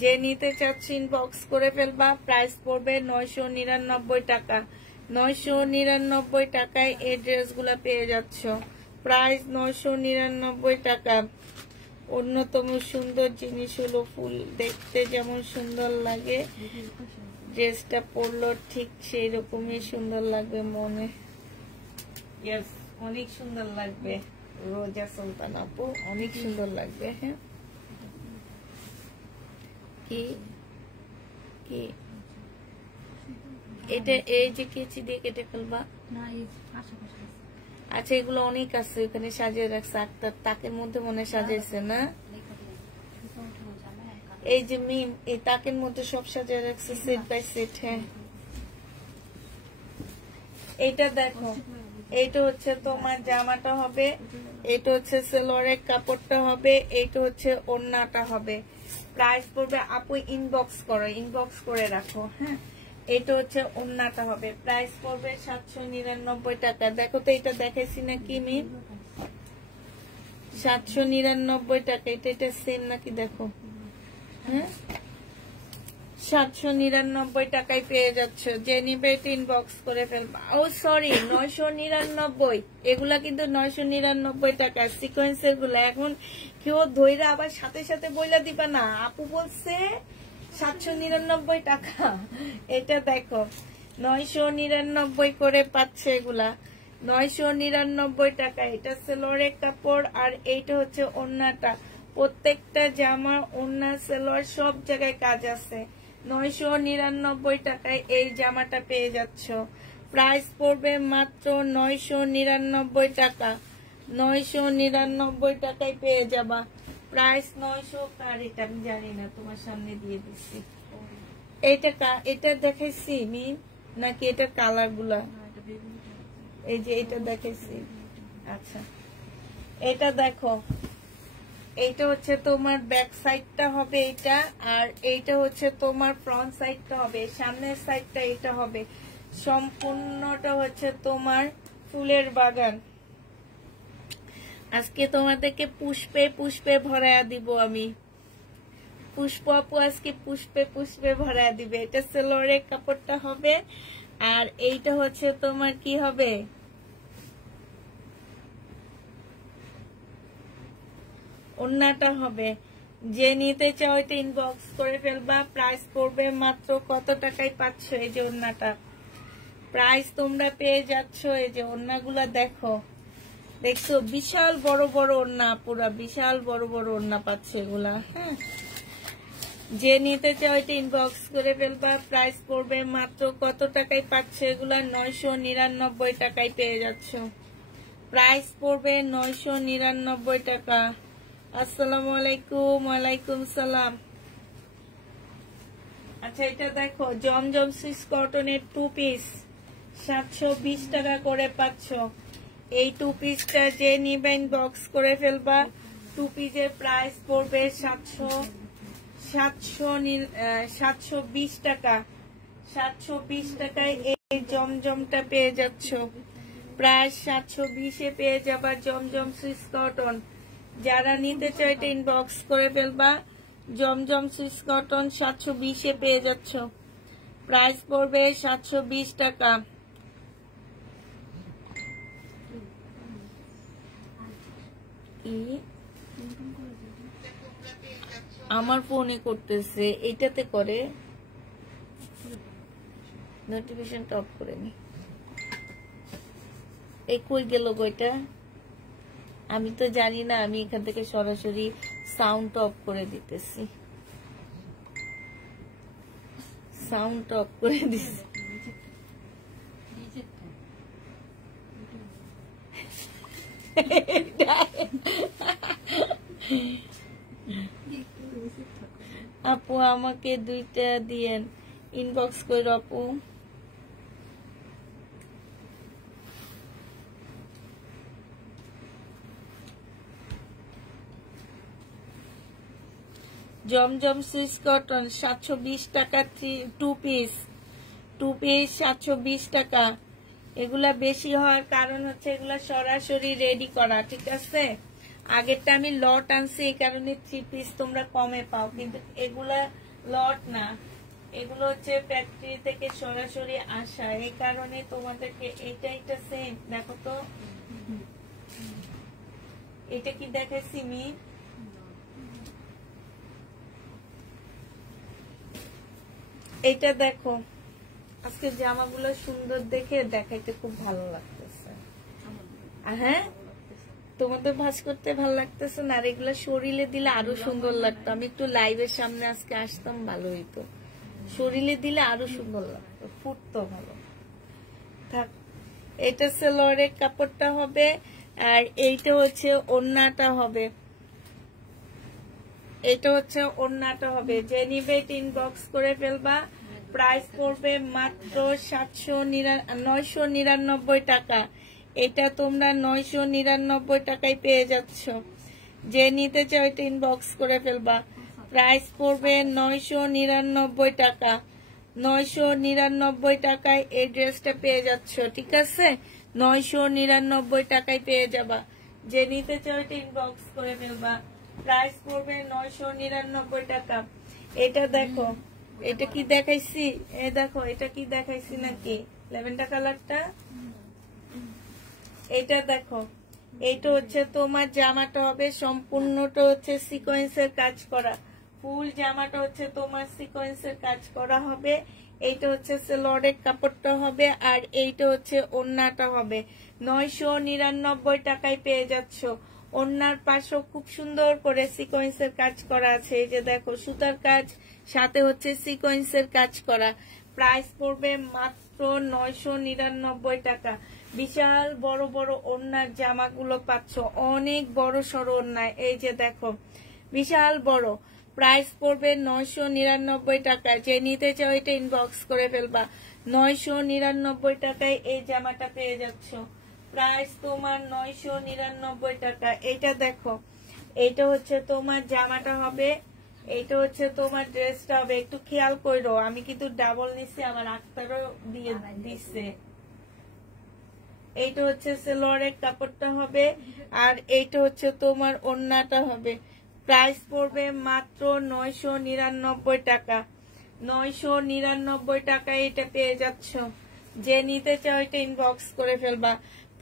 যে নিতে চাচ্ছি ইনবক্স করে ফেলবা। প্রাইস পড়বে 999 টাকা। 999 টাকায় এই ড্রেসগুলা পেয়ে যাচ্ছ। প্রাইস 999 টাকা। অন্যতম সুন্দর জিনিস হলো ফুল, দেখতে যেমন সুন্দর লাগে ড্রেসটা পরলো ঠিক সেই রকমই সুন্দর লাগবে মনে। ইয়েস, অনেক সুন্দর লাগবে রোজা সুলতান আপু, অনেক সুন্দর লাগবে। হ্যাঁ, কি কি এটা এই যে কেচি দিয়ে কেটে ফেলবা? আচ্ছা, এগুলো অনেক আছে ওখানে সাজিয়ে রাখছে, একটা তাকের মধ্যে মনে সাজিয়েছে না? এই যে মিম, এই তাকের মধ্যে সব সাজিয়ে রাখছে সেট বাই সেট। হ্যাঁ, এইটা দেখো, এইটা হচ্ছে তোমার জামাটা হবে, এটা হচ্ছে সেলোয়ারের কাপড়টা হবে, এইটা হচ্ছে ওড়নাটা হবে। প্রাইস পড়বে আপু ইনবক্স করো, ইনবক্স করে রাখো। হ্যাঁ, এটা হচ্ছে ওড়নাটা হবে। প্রাইস পড়বে 799 টাকা। দেখো তো এটা দেখাইছি নাকি মিম? 799 টাকা। এটা সেম নাকি দেখো? হ্যাঁ, 799 টাকায় পেয়ে যাচ্ছ। যে নিবে এটা ইনবক্স করে ফেলবা। ও সরি, 999। এগুলা কিন্তু 999 টাকা সিকোয়েন্সের গুলা। এখন কেউ ধৈরা আবার সাথে সাথে বইলা দিবা না, আপু বলছে 799 টাকা। এটা দেখো 999 করে পাচ্ছে এগুলা, 999 টাকা। এটা সেলোয়ারের কাপড় আর এইটা হচ্ছে ওড়নাটা। প্রত্যেকটা জামা, ওড়না, সেলোয়ার সব জায়গায় কাজ আছে। 999 টাকায় এই জামাটা পেয়ে যাচ্ছ। প্রাইস পড়বে মাত্র 999 টাকা। 999 টাকায় পেয়ে যাবা। প্রাইস 900 কার এটা আমি জানি না, তোমার সামনে দিয়ে দিচ্ছি। এটা দেখাইছি মি নাকি এটা কালার গুলা? এই যে এটা দেখাইছি। আচ্ছা, এটা দেখো, এইটা হচ্ছে তোমার ব্যাক সাইডটা হবে এইটা, আর এইটা হচ্ছে তোমার ফ্রন্ট সাইডটা হবে। সামনের সাইডটা এটা হবে। সম্পূর্ণটা হচ্ছে তোমার ফুলের বাগান। আজকে তোমাদেরকে পুষ্পে পুষ্পে ভরায়া দিব আমি। পুষ্প আপু আজকে পুষ্পে পুষ্পে ভরায়া দিবে। এটা সেলোয়ারের কাপড়টা হবে, আর এইটা হচ্ছে তোমার কি হবে, ওড়নাটা হবে। যে নিতে চাও এটা ইনবক্স করে ফেলবা। প্রাইস পড়বে মাত্র কত টাকায় পাচ্ছ এই যে ওড়নাটা। প্রাইস তোমরা পেয়ে যাচ্ছ। এই যে ওড়নাগুলা দেখো, দেখছো বিশাল বড় বড় ওড়না, পুরা বিশাল বড় বড় ওড়না পাচ্ছে এগুলা। হ্যাঁ, যে নিতে চাও এটা ইনবক্স করে ফেলবা। প্রাইস পড়বে মাত্র কত টাকায় পাচ্ছে এগুলা? 999 টাকায় পেয়ে যাচ্ছ। প্রাইস পড়বে 999 টাকা। আসসালামু আলাইকুম। ওয়ালাইকুম সালাম। আচ্ছা, এটা দেখো জমজম সুইস কটনের 2 পিস 720 টাকা করে পাচ্ছ। এই 2 পিসটা যে নিবে ইনবক্স করে ফেলবা। 2 পিসের প্রাইস পড়বে 720 টাকা। 720 টাকায় এই জমজমটা পেয়ে যাচ্ছ। প্রায় 720-এ পেয়ে যাবা জমজম সুইস কটন। যারা নিতে চাও এটা ইনবক্স করে ফেলবা। জমজম সুইস কটন 720-এ পেয়ে যাচ্ছ। প্রাইস পড়বে 720 টাকা। আমার ফোনে করতেছে, এইটাতে করে নোটিফিকেশনটা অফ করে নি। এই কই গেল গইটা? আমি তো জানি না, আমি এখান থেকে সরাসরি সাউন্ড অফ করে দিতেছি। সাউন্ড অফ করে দিছি। আপু আমাকে 2টা দিয়েন, ইনবক্স করে আপু। জমজম সুইস কটন 720 টাকা 2 পিস। 2 পিস 720 টাকা। এগুলা বেশি হওয়ার কারণ হচ্ছে এগুলা সরাসরি রেডি করা, ঠিক আছে? আগেরটা আমি লট আনছি, এই কারণে 3 পিস তোমরা কমে পাও, কিন্তু এগুলা লট না, এগুলো হচ্ছে ফ্যাক্টরি থেকে সরাসরি আসা, এই কারণে তোমাদেরকে এটা সেম। দেখো তো এটা কি দেখাইছি মি? এটা দেখো, আজকে জামাগুলো সুন্দর দেখে দেখাইতে খুব ভালো লাগতেছে। হ্যাঁ, তোমাদের ভাঁজ করতে ভালো লাগতেছে না? আর এগুলো শরীরে দিলে আরো সুন্দর লাগতো। আমি একটু লাইভের সামনে আজকে আসতাম, ভালো হইতো। শরীরে দিলে আরো সুন্দর লাগতো, ফুটতো ভালো। থাক, এটা সেলোয়ারের কাপড়টা হবে, আর এইটা হচ্ছে ওড়নাটা হবে। এটা হচ্ছে ওড়নাটা হবে। যে নিবে ইনবক্স করে ফেলবা। প্রাইস পড়বে মাত্র 999 টাকা। এটা তোমরা 999 টাকায় পেয়ে যাচ্ছ। যে নিতে চাও এটা ইনবক্স করে ফেলবা। প্রাইস পড়বে 999 টাকা। 999 টাকায় এই ড্রেসটা পেয়ে যাচ্ছ, ঠিক আছে? 999 টাকায় পেয়ে যাবা। যে নিতে চাও এটা ইনবক্স করে ফেলবা। প্রাইস পড়বে 999 টাকা। এটা দেখো, এটা কি দেখাইছি? এই দেখো, এটা কি দেখাইছি নাকি? ল্যাভেন্ডার কালারটা। এটা দেখো, এইটা হচ্ছে তোমার জামাটা হবে, সম্পূর্ণটা হচ্ছে সিকোয়েন্সের কাজ করা। ফুল জামাটা হচ্ছে তোমার সিকোয়েন্সের কাজ করা হবে। এইটা হচ্ছে সেলোয়ারের কাপড়টা হবে, আর এইটা হচ্ছে ওড়নাটা হবে। 999 টাকায় পেয়ে যাচ্ছ। ওড়নার পাশেও খুব সুন্দর করে সিকোয়েন্সের কাজ করা আছে। এই যে দেখো, সুতার কাজ, সাথে হচ্ছে সিকোয়েন্সের কাজ করা। প্রাইস পড়বে মাত্র 999 টাকা। বিশাল বড় বড় ওড়নার জামাগুলো পাচ্ছ, অনেক বড় সড়ো ওড়না। এই যে দেখো, বিশাল বড়। প্রাইস পড়বে 999 টাকায়। যে নিতে চাও এটা ইনবক্স করে ফেলবা। 999 টাকায় এই জামাটা পেয়ে যাচ্ছ। প্রাইস তোমার 999 টাকা। এটা দেখো, এইটা হচ্ছে তোমার জামাটা হবে, এইটা হচ্ছে তোমার ড্রেসটা হবে। একটু খেয়াল করো, আমি কিন্তু ডাবল নিচ্ছি, আমার আক্তারও দিয়ে দিচ্ছে। এইটা হচ্ছে সেলোয়ারের কাপড়টা হবে, আর এইটা হচ্ছে তোমার ওড়নাটা হবে। প্রাইস পড়বে মাত্র 999 টাকা। 999 টাকায় এটা পেয়ে যাচ্ছ। যে নিতে চাও এটা ইনবক্স করে ফেলবা।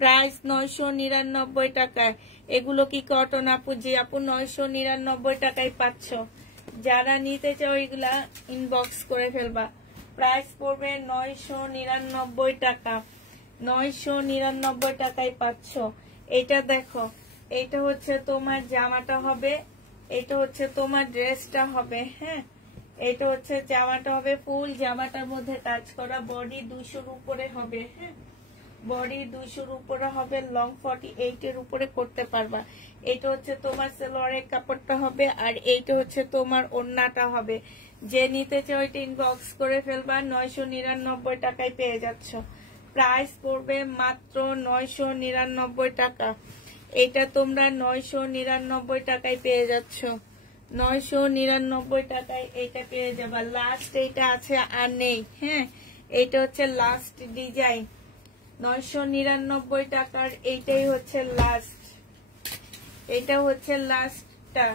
প্রাইস 999 টাকায়। এগুলো কি কটন আপু? জি আপু, 999 টাকায় পাচ্ছ। যারা নিতে চাও এগুলা ইনবক্স করে ফেলবা। প্রাইস পড়বে 999 টাকা। 999 টাকায় পাচ্ছ। এটা দেখো, এটা হচ্ছে তোমার জামাটা হবে, এটা হচ্ছে তোমার ড্রেসটা হবে। হ্যাঁ, এটা হচ্ছে জামাটা হবে, ফুল জামাটার মধ্যে কাজ করা। বডি 200-র উপরে হবে। হ্যাঁ, বডি 200-র উপরে হবে। লং 48-এর উপরে করতে পারবা। এটা হচ্ছে তোমার সেলোয়ারের কাপড়টা হবে, আর এইটা হচ্ছে তোমার ওড়নাটা হবে। যে নিতে চাও এটা ইনবক্স করে ফেলবা। 999 টাকায় পেয়ে যাচ্ছ। প্রাইস পড়বে মাত্র 999 টাকা। এটা তোমরা 999 টাকায় পেয়ে যাচ্ছ। 999 টাকায় এটা পেয়ে যাবা। লাস্ট এইটা আছে, আর নেই। হ্যাঁ, এইটা হচ্ছে লাস্ট ডিজাইন। 999 টাকার এইটাই হচ্ছে লাস্ট। এটা হচ্ছে লাস্টটা।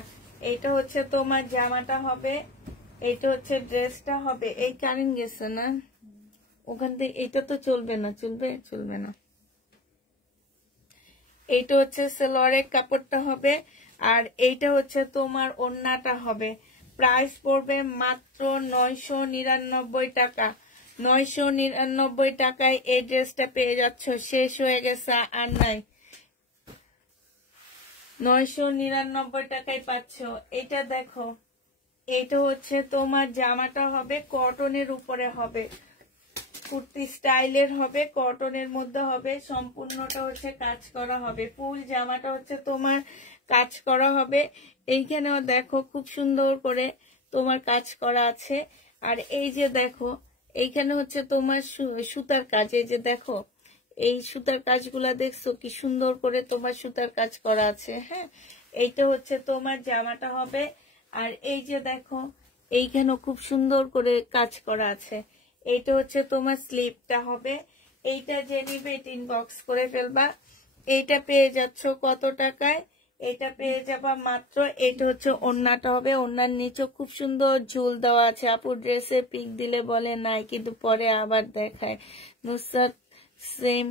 এটা হচ্ছে তোমার জামাটা হবে, এটা হচ্ছে ড্রেসটা হবে। এই কারেন্ট গেছে না ওখান থেকে? এটা তো চলবে না, চলবে না। এইটা হচ্ছে সেলোয়ারের কাপড়টা হবে, আর এইটা হচ্ছে তোমার ওড়নাটা হবে। প্রাইস পড়বে মাত্র 999 টাকা। 999 টাকায় এই ড্রেসটা পেয়ে যাচ্ছ। শেষ হয়ে গেছে, আর নাই। 999 টাকায় পাচ্ছ। এটা দেখো, এটা হচ্ছে তোমার জামাটা হবে, কটনের উপরে হবে, কুর্তি স্টাইলের হবে, কটনের মধ্যে হবে। সম্পূর্ণটা হচ্ছে কাজ করা হবে। ফুল জামাটা হচ্ছে তোমার কাজ করা হবে। এইখানেও দেখো, খুব সুন্দর করে তোমার কাজ করা আছে। আর এই যে দেখো, এইখানে হচ্ছে তোমার সুতার কাজ। এই যে দেখো, এই সুতার কাজগুলা দেখছো কি সুন্দর করে তোমার সুতার কাজ করা আছে। হ্যাঁ, এইটা হচ্ছে তোমার জামাটা হবে। আর এই যে দেখো, এইখানেও খুব সুন্দর করে কাজ করা আছে। এইটা হচ্ছে তোমার স্লিপটা হবে। এইটা যে নিবে ইনবক্স করে ফেলবা। এইটা পেয়ে যাচ্ছ কত টাকায়? এটা পেয়ে যাবা মাত্র। এটা হচ্ছে ওড়নাটা হবে, ওড়নার নিচে খুব সুন্দর ঝুল দেওয়া আছে। আপু ড্রেসের পিক দিলে বলে নাই, কিন্তু পরে আবার দেখায়। নুসরাত সেম।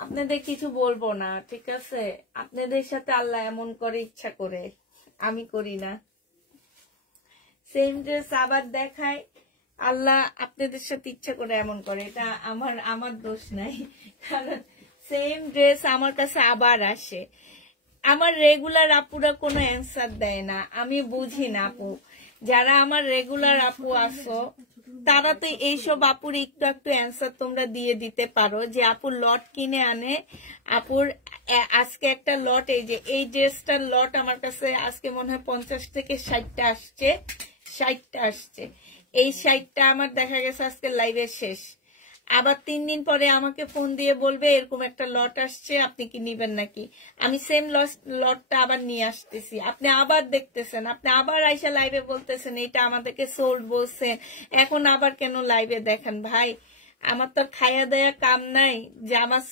আপনাদের কিছু বলবো না, ঠিক আছে? আপনাদের সাথে আল্লাহ এমন করে ইচ্ছা করে, আমি করি না। সেম ড্রেস আবার দেখায়, আল্লাহ আপনাদের সাথে ইচ্ছা করে এমন করে, এটা আমার দোষ নাই। কারণ সেম ড্রেস আমার কাছে আবার আসে। আমার রেগুলার আপুরা কোনো অ্যান্সার দেয় না, আমি বুঝি না আপু। যারা আমার রেগুলার আপু আসো তারা তো এইসব আপুর একটু একটু অ্যান্সার তোমরা দিয়ে দিতে পারো, যে আপুর লট কিনে আনে। আপুর আজকে একটা লট, এই যে এই ড্রেসটার লট আমার কাছে আজকে মনে হয় 50 থেকে 60টা আসছে, 60টা আসছে। এই 60টা আমার দেখা গেছে আজকে লাইভের শেষ। আবার 3 দিন পরে আমাকে ফোন দিয়ে বলবে এরকম একটা লট আসছে, আপনি কি নিবেন নাকি? আমি সেম লটটা আবার নিয়ে আসতেছি, আপনি আবার দেখতেছেন, আপনি আবার আইসা লাইভে বলতেছেন এটা আমাদেরকে সোল্ড বলছেন, এখন আবার কেন লাইভে দেখেন? ভাই আমার তো খাইয়া দেয়া কাম নাই যে আমার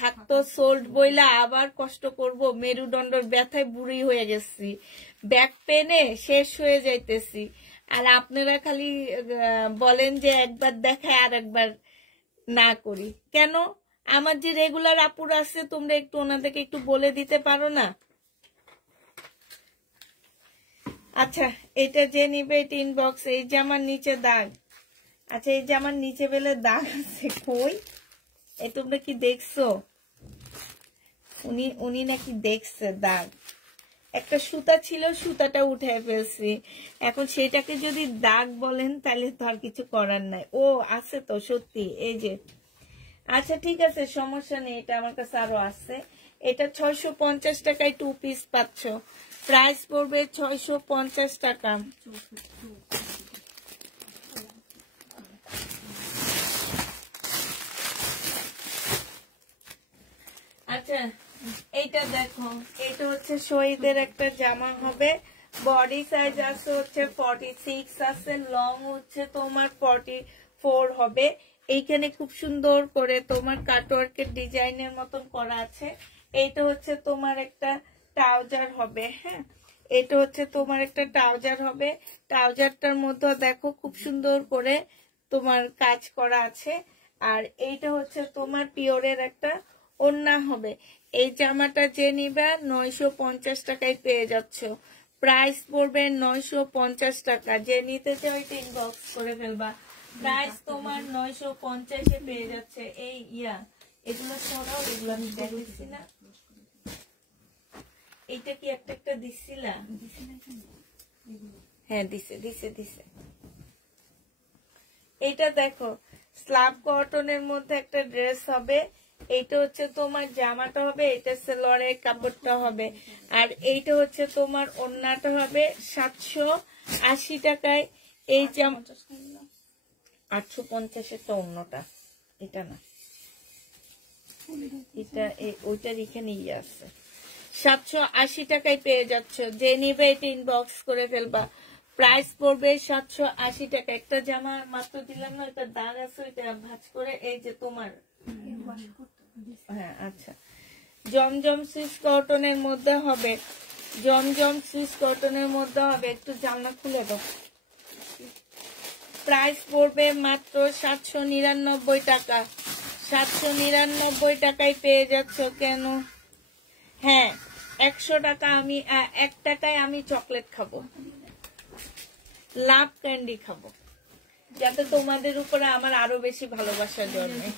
থাকতো সোল্ড বইলা আবার কষ্ট করব। মেরুদণ্ডর ব্যথায় বুড়ি হয়ে গেছি, ব্যাক পেনে শেষ হয়ে যাইতেছি, আর আপনারা খালি বলেন যে একবার দেখায় আর একবার না করি কেন? আমার যে রেগুলার আপুরা আছে তোমরা একটু ওনাদেরকে একটু বলে দিতে পারো না? আচ্ছা এটা যে নিবে এটা ইনবক্স। এই যে আমার নিচে দাগ, আচ্ছা এই যে আমার নিচে বেলে দাগ আছে, কই? এই তোমরা কি দেখছো? উনি নাকি দেখছে দাগ। একটা সুতা ছিল, সুতাটা উঠে ফেলছি, এখন সেটাকে যদি দাগ বলেন তাহলে তো আর কিছু করার নাই। ও আছে তো সত্যি, এই যে। আচ্ছা ঠিক আছে, সমস্যা নেই, এটা আমার কাছে আরো আছে। এটা 650 টাকায় 2 পিস পাচ্ছ, প্রাইস পড়বে 650 টাকা। আচ্ছা এইটা দেখো, এটা হচ্ছে শহীদের একটা জামা হবে, বডি সাইজ আছে হচ্ছে 46 আছে, লং হচ্ছে তোমার 44 হবে। এইখানে খুব সুন্দর করে তোমার কাটওয়ার্কের ডিজাইনের মতন করা আছে। এইটা হচ্ছে তোমার একটা ট্রাউজার হবে, হ্যাঁ এটা হচ্ছে তোমার একটা ট্রাউজার হবে। ট্রাউজারটার মধ্যে দেখো খুব সুন্দর করে তোমার কাজ করা আছে। আর এইটা হচ্ছে তোমার পিওরের একটা ওড়না হবে। এই জামাটা যে নিবা 950 টাকায় পেয়ে যাচ্ছ, প্রাইস পড়বে 950 টাকা। যে নিতে চাও এটা ইনবক্স করে ফেলবা, প্রাইস তোমার 950-এ পেয়ে যাচ্ছে। এই এগুলো সরাও, এগুলো আমি দেখছি না। এইটা কি একটা একটা দিছিলা? হ্যাঁ দিছে দিছে দিছে। এটা দেখো স্ল্যাব কটনের মধ্যে একটা ড্রেস হবে, এইটা হচ্ছে তোমার জামাটা হবে, এটা সেলোয়ারের কাপড়টা হবে, আর এইটা হচ্ছে তোমার ওড়নাটা হবে 780 টাকায়। এই জামা 850 একটা ওড়নাটা, এটা না, এটা ওইটার এখানে আছে। 780 টাকায় পেয়ে যাচ্ছ, যে নিবে এটা ইনবক্স করে ফেলবা, প্রাইস পড়বে 780 টাকা। একটা জামা মাত্র দিলাম না, এটা দাগ আছে, ওইটা ভাঁজ করে এই যে তোমার, হ্যাঁ আচ্ছা। জমজম সুইস কটনের মধ্যে হবে, জমজম সুইস কটনের মধ্যে হবে। একটু জানলা খুলে দাও। প্রাইস পড়বে মাত্র 799 টাকা, 799 টাকায় পেয়ে যাচ্ছ। কেন? হ্যাঁ 100 টাকা আমি 1 টাকায় আমি চকলেট খাবো, লাভ ক্যান্ডি খাবো, যাতে তোমাদের উপরে আমার আরো বেশি ভালোবাসা জন্মে,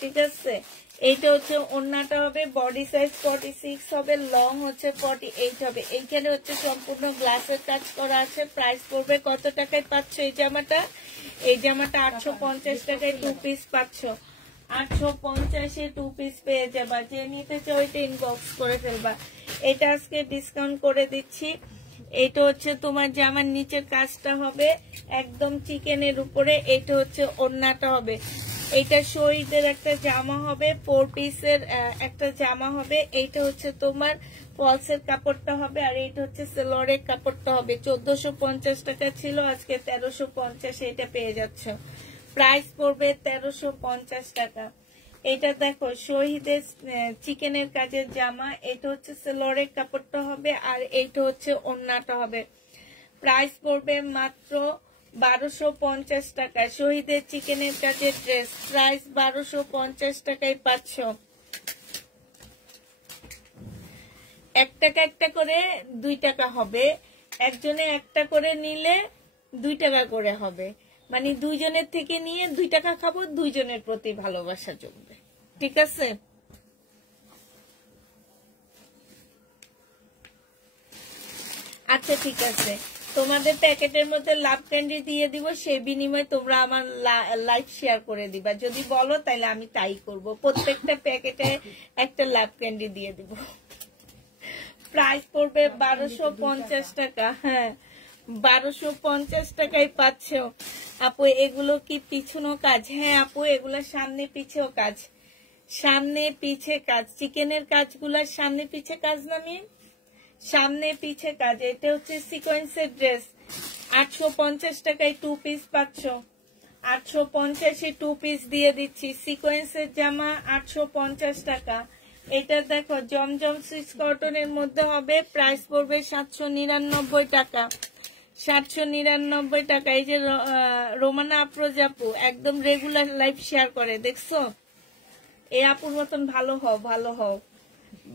ঠিক আছে? এইটা হচ্ছে ওড়নাটা হবে, বডি সাইজ 46 হবে, লং হচ্ছে 48 হবে। এইখানে হচ্ছে সম্পূর্ণ গ্লাসের কাজ করা আছে। প্রাইস পড়বে কত টাকায় পাচ্ছ এই জামাটা? এই জামাটা 850 টাকায় 2 পিস পাচ্ছ, 850-এ 2 পিস পেয়ে যাবা। যে নিতে চাও ওইটা ইনবক্স করে ফেলবা। এটা আজকে ডিসকাউন্ট করে দিচ্ছি। এটা হচ্ছে তোমার জামার নিচের কাজটা হবে একদম চিকেনের উপরে, এটা হচ্ছে ওড়নাটা হবে। এটা শহীদের একটা জামা হবে, 4 পিসের একটা জামা হবে। এইটা হচ্ছে তোমার ফলসের কাপড়টা হবে, আর এইটা হচ্ছে সেলোয়ারের কাপড়টা হবে। 1450 টাকা ছিল, আজকে 1350 এটা পেয়ে যাচ্ছে। প্রাইস পড়বে 1350 টাকা। এটা দেখো শহীদের চিকেনের কাজের জামা, এটা হচ্ছে সেলোয়ারের কাপড়টা হবে, আর এইটা হচ্ছে ওড়নাটা হবে। প্রাইস পড়বে মাত্র 1250 টাকা। শহীদের চিকেনের কাজের ড্রেস, প্রাইস 1250 টাকায় পাচ্ছ। 1 টাকা একটা করে 2 টাকা হবে, একজনে একটা করে নিলে 2 টাকা করে হবে, মানে 2 জনের থেকে নিয়ে 2 টাকা খাবো, 2 জনের প্রতি ভালোবাসা জমবে। ঠিক আছে, আচ্ছা ঠিক আছে, তোমাদের প্যাকেটের মধ্যে লাভ ক্যান্ডি দিয়ে দিব, সেই বিনিময়ে তোমরা আমার লাইভ শেয়ার করে দিবা। যদি বলো তাহলে আমি তাই করব, প্রত্যেকটা প্যাকেটে একটা লাভ ক্যান্ডি দিয়ে দিব। প্রাইস পড়বে 1250 টাকা। হ্যাঁ 1250 টাকায় পাচ্ছ। আপু এগুলো কি পিছনো কাজ? হ্যাঁ আপু এগুলো সামনে পিছেও কাজ, সামনে পিছে কাজ। চিকেনের কাজগুলো সামনে পিছে কাজ নামি, সামনে পিছে কাজ। এটা হচ্ছে সিকোয়েন্সের ড্রেস, 850 টাকায় 2 পিস পাচ্ছ। 850 2 পিস দিয়ে দিচ্ছি। সিকোয়েন্সের জামা 850 টাকা। এটা দেখো জমজম সুইচ কটনের মধ্যে হবে, প্রাইস পড়বে 799 টাকা। 799 টাকা। এই যে রোমানা আফরোজ আপু একদম রেগুলার লাইভ শেয়ার করে, দেখছো? এই আপুর মতন ভালো হও, ভালো হও।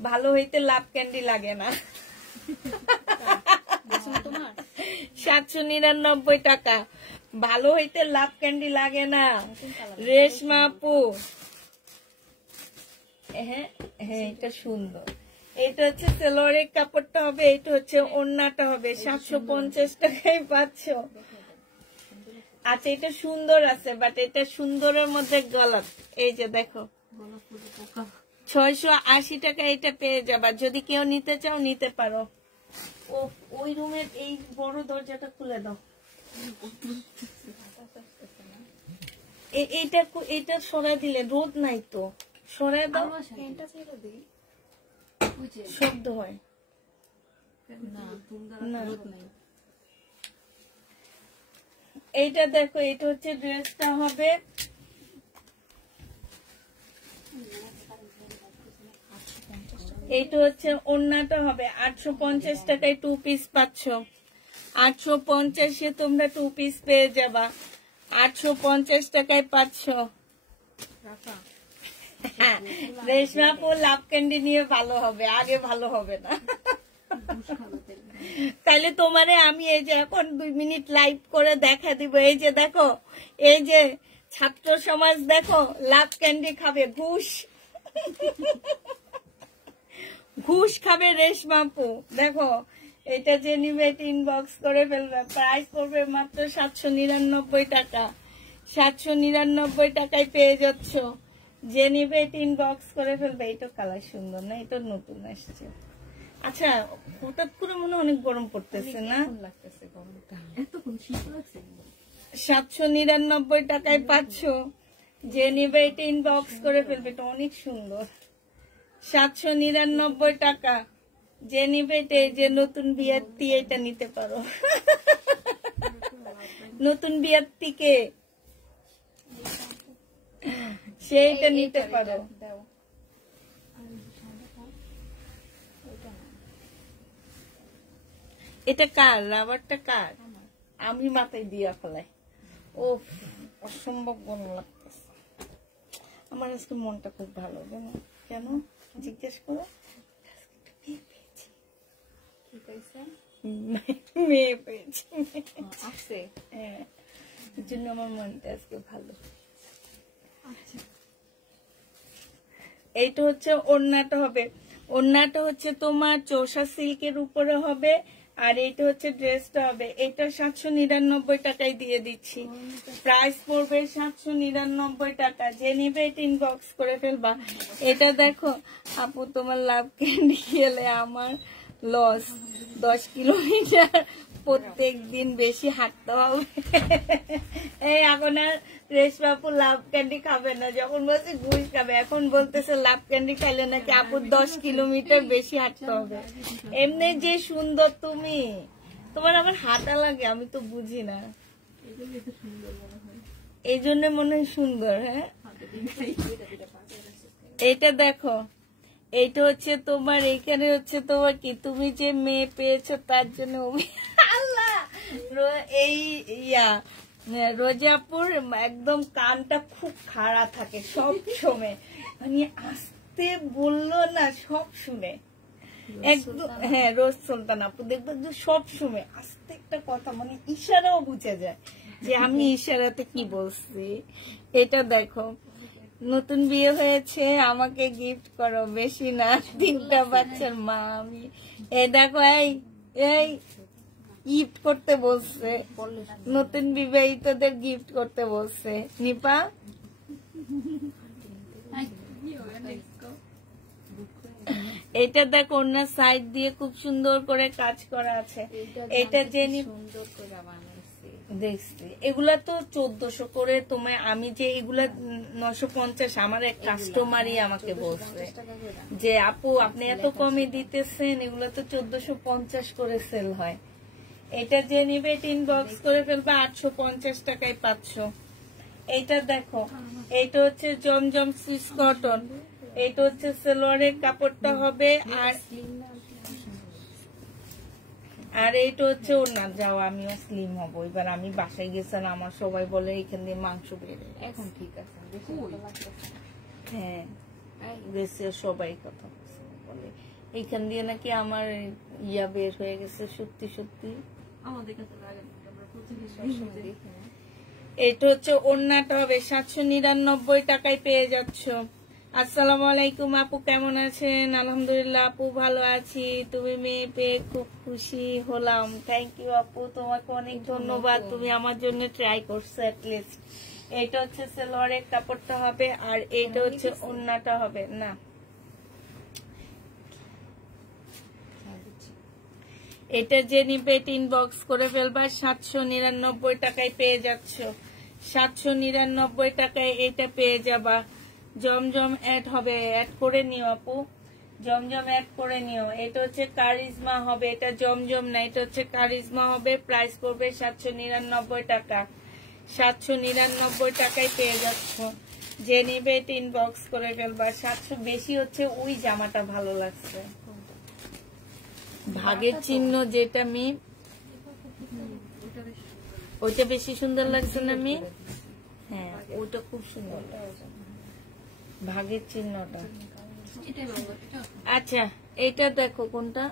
ভালো হইতে লাভ ক্যান্ডি লাগে না। 799 টাকা। ভালো হইতে লাভ ক্যান্ডি লাগে না। রেশমা আপু হ্যাঁ হ্যাঁ এটা সুন্দর। এটা হচ্ছে সেলোয়ারের কাপড়টা হবে, এটা হচ্ছে ওড়নাটা হবে। 750 টাকায় পাচ্ছ। আচ্ছা এটা সুন্দর আছে, বাট এটা সুন্দরের মধ্যে গলত। এই যে দেখো 680 টাকা এটা পেয়ে যাবা। যদি কেউ নিতে চাও নিতে পারো। ও ওই রুমের এই বড় দরজাটা খুলে দাও। এটা সরাই দিলে রোদ নাই তো, সরাই দাও, শব্দ হয় না। এইটা দেখো, এটা হচ্ছে ড্রেসটা হবে। এইটা হচ্ছে ওড়নাটা হবে। 850 টাকায় 2 পিস পাচ্ছ। 850 তোমরা 2 পিস পেয়ে যাবা। 850 টাকায় পাচ্ছ। রেশমা আপু লাভ ক্যান্ডি নিয়ে ভালো হবে, আগে ভালো হবে না। তাইলে তোমারে আমি এই যে এখন 2 মিনিট লাইভ করে দেখা দিব। এই যে দেখো, এই যে ছাত্র সমাজ দেখো লাভ ক্যান্ডি খাবে, ঘুষ ঘুষ খাবে রেশমা আপু। দেখো এটা যে নিবে ইনবক্স করে ফেলবে। প্রাইস পড়বে মাত্র 799 টাকা। 799 টাকায় পেয়ে যাচ্ছ। যে নিবে ইনবক্স করে ফেলবে। এটা কালার সুন্দর না, এটা নতুন আসছে। আচ্ছা হঠাৎ করে মনে অনেক গরম পড়তেছে না? 799 টাকায় পাচ্ছ। যে নিবে এটা ইনবক্স করে ফেলবে। এটা অনেক সুন্দর। 799 টাকা। যে নিবে এটা, যে নতুন বিয়াত্তি, এটা নিতে পারো। নতুন বিয়াত্তিকে সেইটা নিতে পারো। এটা কার? রাবারটা কার? আমি মাথায় দিয়া ফেলাই। ও অসম্ভব গরম লাগতেছে। আমার আজকে মনটা খুব ভালো। কেন জিজ্ঞেস করো? মেয়ে পেয়েছি, এর জন্য আমার মনটা আজকে ভালো। এইটা হচ্ছে ওড়নাটা হবে। ওড়নাটা হচ্ছে তোমার চৌসা সিল্কের উপরে হবে, আর এইটা হচ্ছে ড্রেসটা হবে। এটা 799 টাকায় দিয়ে দিচ্ছি। প্রাইস পড়বে 799 টাকা। যে নিবে এটা ইনবক্স করে ফেলবা। এটা দেখো আপু, তোমার লাভ ক্যান্ডি খেলে আমার লস। 10 কিলোমিটার প্রত্যেক দিন বেশি হাঁটতে হবে। এই এখন আর রেশমা আপু লাভ ক্যান্ডি খাবে না। যখন বলছে ঘুষ খাবে, এখন বলতেছে লাভ ক্যান্ডি খাইলে নাকি আপুর 10 কিলোমিটার বেশি হাঁটতে হবে। এমনি যে সুন্দর তুমি, তোমার আবার হাঁটা লাগে, আমি তো বুঝি না। এই জন্য মনে হয় সুন্দর। হ্যাঁ এইটা দেখো, এইটা হচ্ছে তোমার, এইখানে হচ্ছে তোমার কি, তুমি যে মেয়ে পেয়েছো তার জন্য আল্লাহ এই ইয়া রোজাপুর একদম কানটা খুব খাড়া থাকে সব সময়, মানে আসতে বললো না সব শুনে একদম। হ্যাঁ, রোজ সুলতান আপু দেখবো সব সময় আস্তে একটা কথা, মানে ইশারাও বুঝে যায় যে আমি ইশারাতে কি বলছি। এটা দেখো, নতুন বিয়ে হয়েছে, আমাকে গিফট করো, বেশি না, 3টা বাচ্চার মা আমি। এই দেখো, এই গিফট করতে বলছে, নতুন বিবাহিতদের গিফট করতে বলছে। নিপা এটা দেখো, ওনার সাইড দিয়ে খুব সুন্দর করে কাজ করা আছে। এটা জেনি সুন্দর করে বানাইছে দেখছি। এগুলা তো 1400 করে, তোমায় আমি যে এগুলা 950, আমার এক কাস্টমারই আমাকে বলছে যে আপু আপনি এত কমে দিতেছেন, এগুলা তো 1450 করে সেল হয়। এটা যে নিবে ইনবক্স করে ফেলবে, 850 টাকায় 500। এইটা দেখো, এইটা হচ্ছে জমজম সুইস কটন, এইটা হচ্ছে সালোয়ারের কাপড়টা হবে, আর এইটা হচ্ছে ওনার যাও, আমিও স্লিম হবো এবার। আমি বাসায় গেছিলাম, আমার সবাই বলে এখান দিয়ে মাংস বেড়ে, এখন ঠিক আছে। হ্যাঁ, দেশে সবাই কথা বলে এইখান দিয়ে নাকি আমার ইয়া বের হয়ে গেছে, সত্যি সত্যি। এটা হচ্ছে ওড়নাটা হবে 799 টাকায় পেয়ে যাচ্ছ। আসসালামু আলাইকুম আপু, কেমন আছেন? আলহামদুলিল্লাহ আপু ভালো আছি, তুমি মেয়ে পেয়ে খুব খুশি হলাম। থ্যাংক ইউ আপু, তোমাকে অনেক ধন্যবাদ, তুমি আমার জন্য ট্রাই করছো অ্যাটলিস্ট। এটা হচ্ছে সালোয়ারের কাপড়টা হবে, আর এইটা হচ্ছে ওড়নাটা হবে। না, এটা যে নিবে ইনবক্স করে ফেলবা, 799 টাকায় পেয়ে যাচ্ছ। 799 টাকায় এটা পেয়ে যাবা। জমজম অ্যাড হবে, অ্যাড করে নিও আপু, জমজম অ্যাড করে নিও। এটা হচ্ছে কারিজমা হবে, এটা জমজম না, এটা হচ্ছে কারিজমা হবে। প্রাইস পড়বে 799 টাকা। 799 টাকায় পেয়ে যাচ্ছ। যে নিবে ইনবক্স করে ফেলবা। 700 বেশি হচ্ছে, ওই জামাটা ভালো লাগছে, ভাগের চিহ্ন যেটা মি, ওইটা বেশি সুন্দর লাগছে না মি? হ্যাঁ, ওইটা খুব সুন্দর, ভাগের চিহ্নটা। আচ্ছা, এইটা দেখো কোনটা,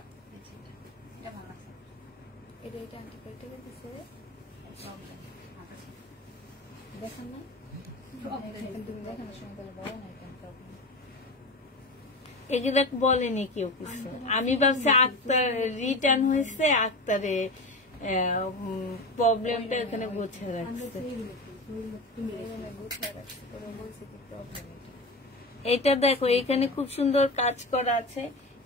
এগুলো বলেনি কেউ কিছু। আমি ভাবছি আক্তার রিটার্ন হয়েছে, আক্তারে প্রবলেমটা এখানে গোছা রাখছে। এটা দেখো, এখানে খুব সুন্দর কাজ করা আছে,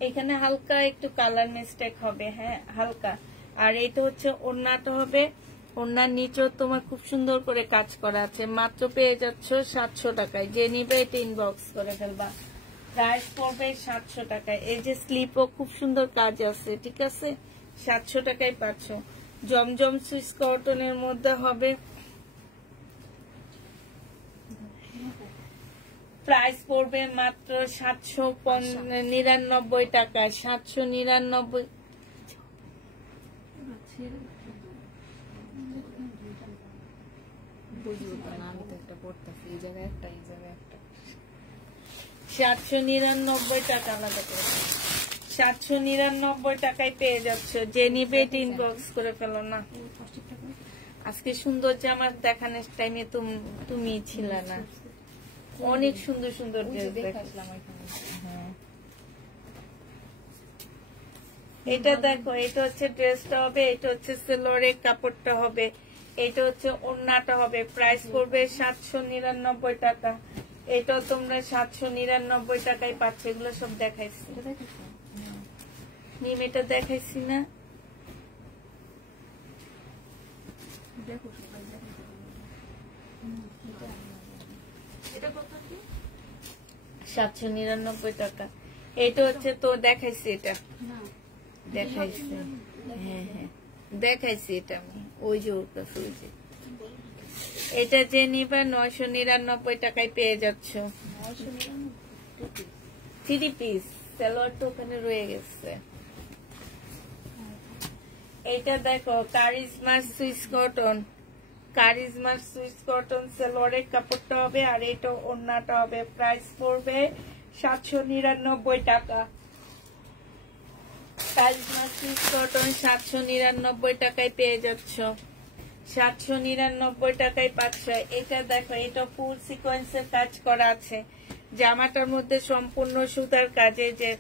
এখানে হালকা একটু কালার মিস্টেক হবে, হ্যাঁ হালকা। আর এটা হচ্ছে ওড়নাটা হবে, ওড়নার নিচেও তোমার খুব সুন্দর করে কাজ করা আছে। মাত্র পেয়ে যাচ্ছ 700 টাকায়। যে নিবে এটা ইনবক্স করে ফেলবা। প্রাইস পড়বে 700 টাকায়। এই যে স্লিপও খুব সুন্দর কাজ আছে, ঠিক আছে, 700 টাকায় পাচ্ছ। জমজম সুইস কটনের মধ্যে হবে, প্রাইস পড়বে মাত্র 799 টাকা। 799। আমি তো একটা পড়তেছি, এই জায়গায় একটা, এই জায়গায় একটা। 799 টাকা আলাদা করে, 799 টাকায় পেয়ে যাচ্ছ। যে নিবে ইনবক্স করে ফেলো না। আজকে সুন্দর জামা দেখানোর টাইমে তুমি ছিল না, অনেক সুন্দর সুন্দর ড্রেস দেখালাম। এটা দেখো, এটা হচ্ছে ড্রেসটা হবে, এটা হচ্ছে সালোয়ারের কাপড়টা হবে, এটা হচ্ছে ওড়নাটা হবে। প্রাইস পড়বে 799 টাকা। এটাও তোমরা 799 টাকায় পাচ্ছ। এগুলো সব দেখাইছি, মিম এটা দেখাইছি না? 799 টাকা। এটা হচ্ছে তো দেখাইছি, এটা দেখাইছি, হ্যাঁ হ্যাঁ দেখাইছি, এটা আমি ওই যে ওর কাছে, ওই যে এটা যে নিবা 999 টাকায় পেয়ে যাচ্ছ। 3 পিস সালোয়ার তো ওখানে রয়ে গেছে। এটা দেখো কারিজমার সুইস কটন, কারিজমার সুইস কটন সালোয়ারের কাপড়টা হবে আর এটা ওড়নাটা হবে। প্রাইস পড়বে 799 টাকা। কারিজমার সুইস কটন 799 টাকায় পেয়ে যাচ্ছ। 799 টাকায় পাচ্ছ। এটা দেখো, এটা ফুল সিকোয়েন্সের কাজ করা আছে। জামাটার মধ্যে সম্পূর্ণ সুতার কাজে যে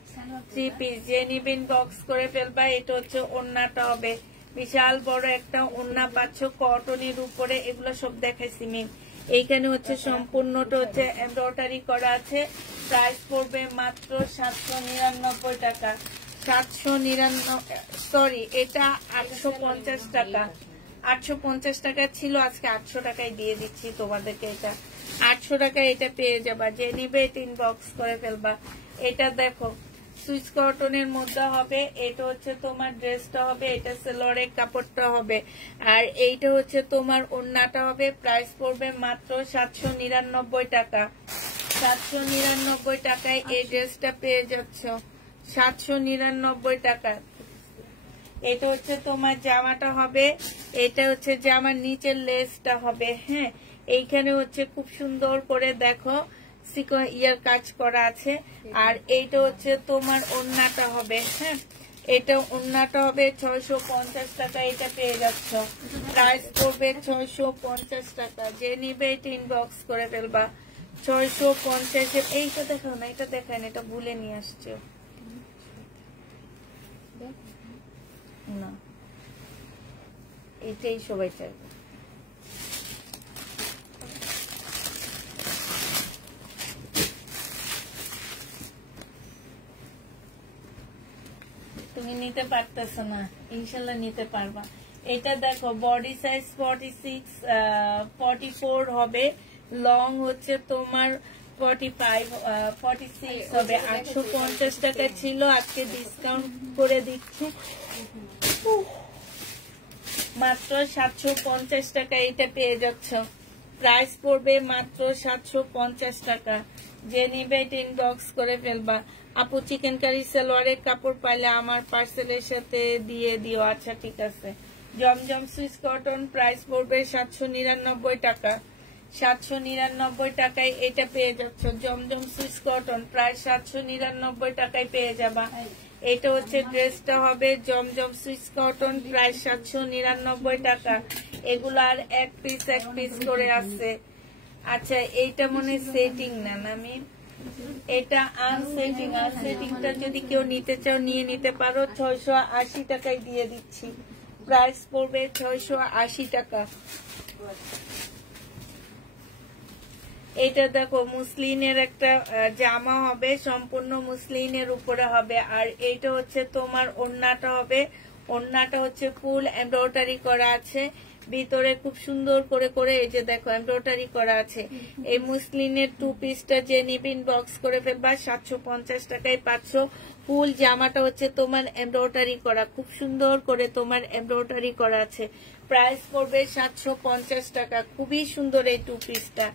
3 পিস যে নিবেন বক্স করে ফেলবা। এটা হচ্ছে ওড়নাটা হবে, বিশাল বড় একটা ওড়না পাচ্ছ কটনের উপরে। এগুলো সব দেখাইছি মিম। এইখানে হচ্ছে সম্পূর্ণটা হচ্ছে এমব্রয়ডারি করা আছে। প্রাইস পড়বে মাত্র 799 টাকা। 799 সরি, এটা 850 টাকা। 850 টাকা ছিল, আজকে 800 টাকায় দিয়ে দিচ্ছি তোমাদেরকে। এটা 800 টাকায় এটা পেয়ে যাবা। যে নিবে এটা ইনবক্স করে ফেলবা। এটা দেখো সুইস কটনের মধ্যে হবে। এটা হচ্ছে তোমার ড্রেসটা হবে, এটা সালোয়ারের কাপড়টা হবে, আর এইটা হচ্ছে তোমার ওড়নাটা হবে। প্রাইস পড়বে মাত্র 799 টাকা। 799 টাকায় এই ড্রেসটা পেয়ে যাচ্ছ। 799 টাকা। এটা হচ্ছে তোমার জামাটা হবে, এটা হচ্ছে জামার নিচের লেসটা হবে। হ্যাঁ, এইখানে হচ্ছে খুব সুন্দর করে দেখো ইয়ার কাজ করা আছে। আর এইটা হচ্ছে তোমার ওড়নাটা হবে। হ্যাঁ, এটা ওড়নাটা হবে 650 টাকা। এটা পেয়ে যাচ্ছ। প্রাইস পড়বে 650 টাকা। যে নিবে এটা ইনবক্স করে ফেলবা। 650। এইটা দেখাও না, এটা দেখায় না, এটা ভুলে নিয়ে আসছো না, এটাই সবাই চাইবে। তুমি নিতে পারতেছ না, ইনশাল্লাহ নিতে পারবা। এটা দেখো বডি সাইজ 46 44 হবে, লং হচ্ছে তোমার 45 46 হবে। 850 টাকা ছিল, আজকে ডিসকাউন্ট করে দিচ্ছি মাত্র 750 টাকা। এটা পেয়ে যাচ্ছ। প্রাইস পড়বে মাত্র 750 টাকা। যে নিবে এটা ইনবক্স করে ফেলবা। আপু চিকেন কারি সালোয়ারের কাপড় পাইলে আমার পার্সেলের সাথে দিয়ে দিও। আচ্ছা ঠিক আছে। জমজম সুইস কটন প্রাইস পড়বে 799 টাকা। 799 টাকায় এটা পেয়ে যাচ্ছ। জমজম সুইস কটন প্রায় 799 টাকায় পেয়ে যাবা। এটা হচ্ছে ড্রেসটা হবে জমজম সুইস কটন, প্রায় 799 টাকা। এগুলো আর এক পিস করে আছে। আচ্ছা, এইটা মনে সেটিং না, আমি এটা আনসেটিং। আনসেটিংটা যদি কেউ নিতে চাও নিয়ে নিতে পারো। 680 টাকায় দিয়ে দিচ্ছি। প্রাইস পড়বে 680 টাকা। এটা দেখো মুসলিনের একটা জামা হবে, সম্পূর্ণ মুসলিনের উপরে হবে। আর এইটা হচ্ছে তোমার ওড়নাটা হবে। ওড়নাটা হচ্ছে ফুল এমব্রয়ডারি করা আছে, ভিতরে খুব সুন্দর করে করে এই যে দেখো এমব্রয়ডারি করা আছে। এই মুসলিনের 2 পিসটা যে নিবিন বক্স করে ফেলবা। 750 টাকায় পাচ্ছ। ফুল জামাটা হচ্ছে তোমার এমব্রয়ডারি করা, খুব সুন্দর করে তোমার এমব্রয়ডারি করা আছে। প্রাইস পড়বে 750 টাকা। খুবই সুন্দর এই 2 পিসটা।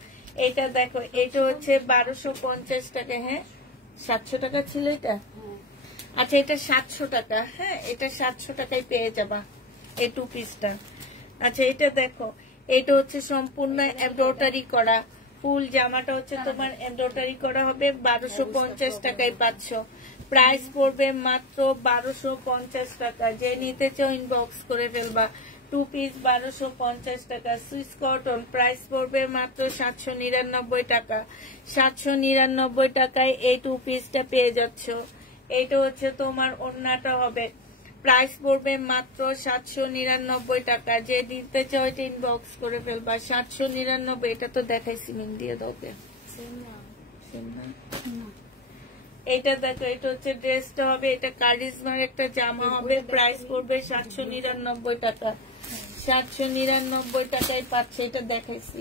এটা দেখো, এটা হচ্ছে 1250 টাকা। হ্যাঁ, 700 টাকা ছিল এটা। আচ্ছা, এটা 700 টাকা। হ্যাঁ, এটা 700 টাকায় পেয়ে যাবা এই 2 পিসটা। আচ্ছা, এটা দেখো, এটা হচ্ছে সম্পূর্ণ এমব্রয়ডারি করা। ফুল জামাটা হচ্ছে তোমার এমব্রয়ডারি করা হবে। 1250 টাকায় পাচ্ছ। প্রাইস পড়বে মাত্র 1250 টাকা। যে নিতে চাও ইনবক্স করে ফেলবা। 2 পিস 1250 টাকা। সুইস কটন প্রাইস পড়বে মাত্র 799 টাকা। 799 টাকায় এই 2 পিসটা পেয়ে যাচ্ছ। এটা হচ্ছে তোমার ওড়নাটা হবে। প্রাইস পড়বে মাত্র 799 টাকা। যে দিতে চাও এটা ইনবক্স করে ফেলবা। 799। এটা তো দেখাইছি, মিন দিয়ে দোকে। এটা দেখো, এটা হচ্ছে ড্রেসটা হবে। এটা কারিজমার একটা জামা হবে। প্রাইস পড়বে 799 টাকা। 799 টাকায় পাচ্ছে। এটা দেখাইছি,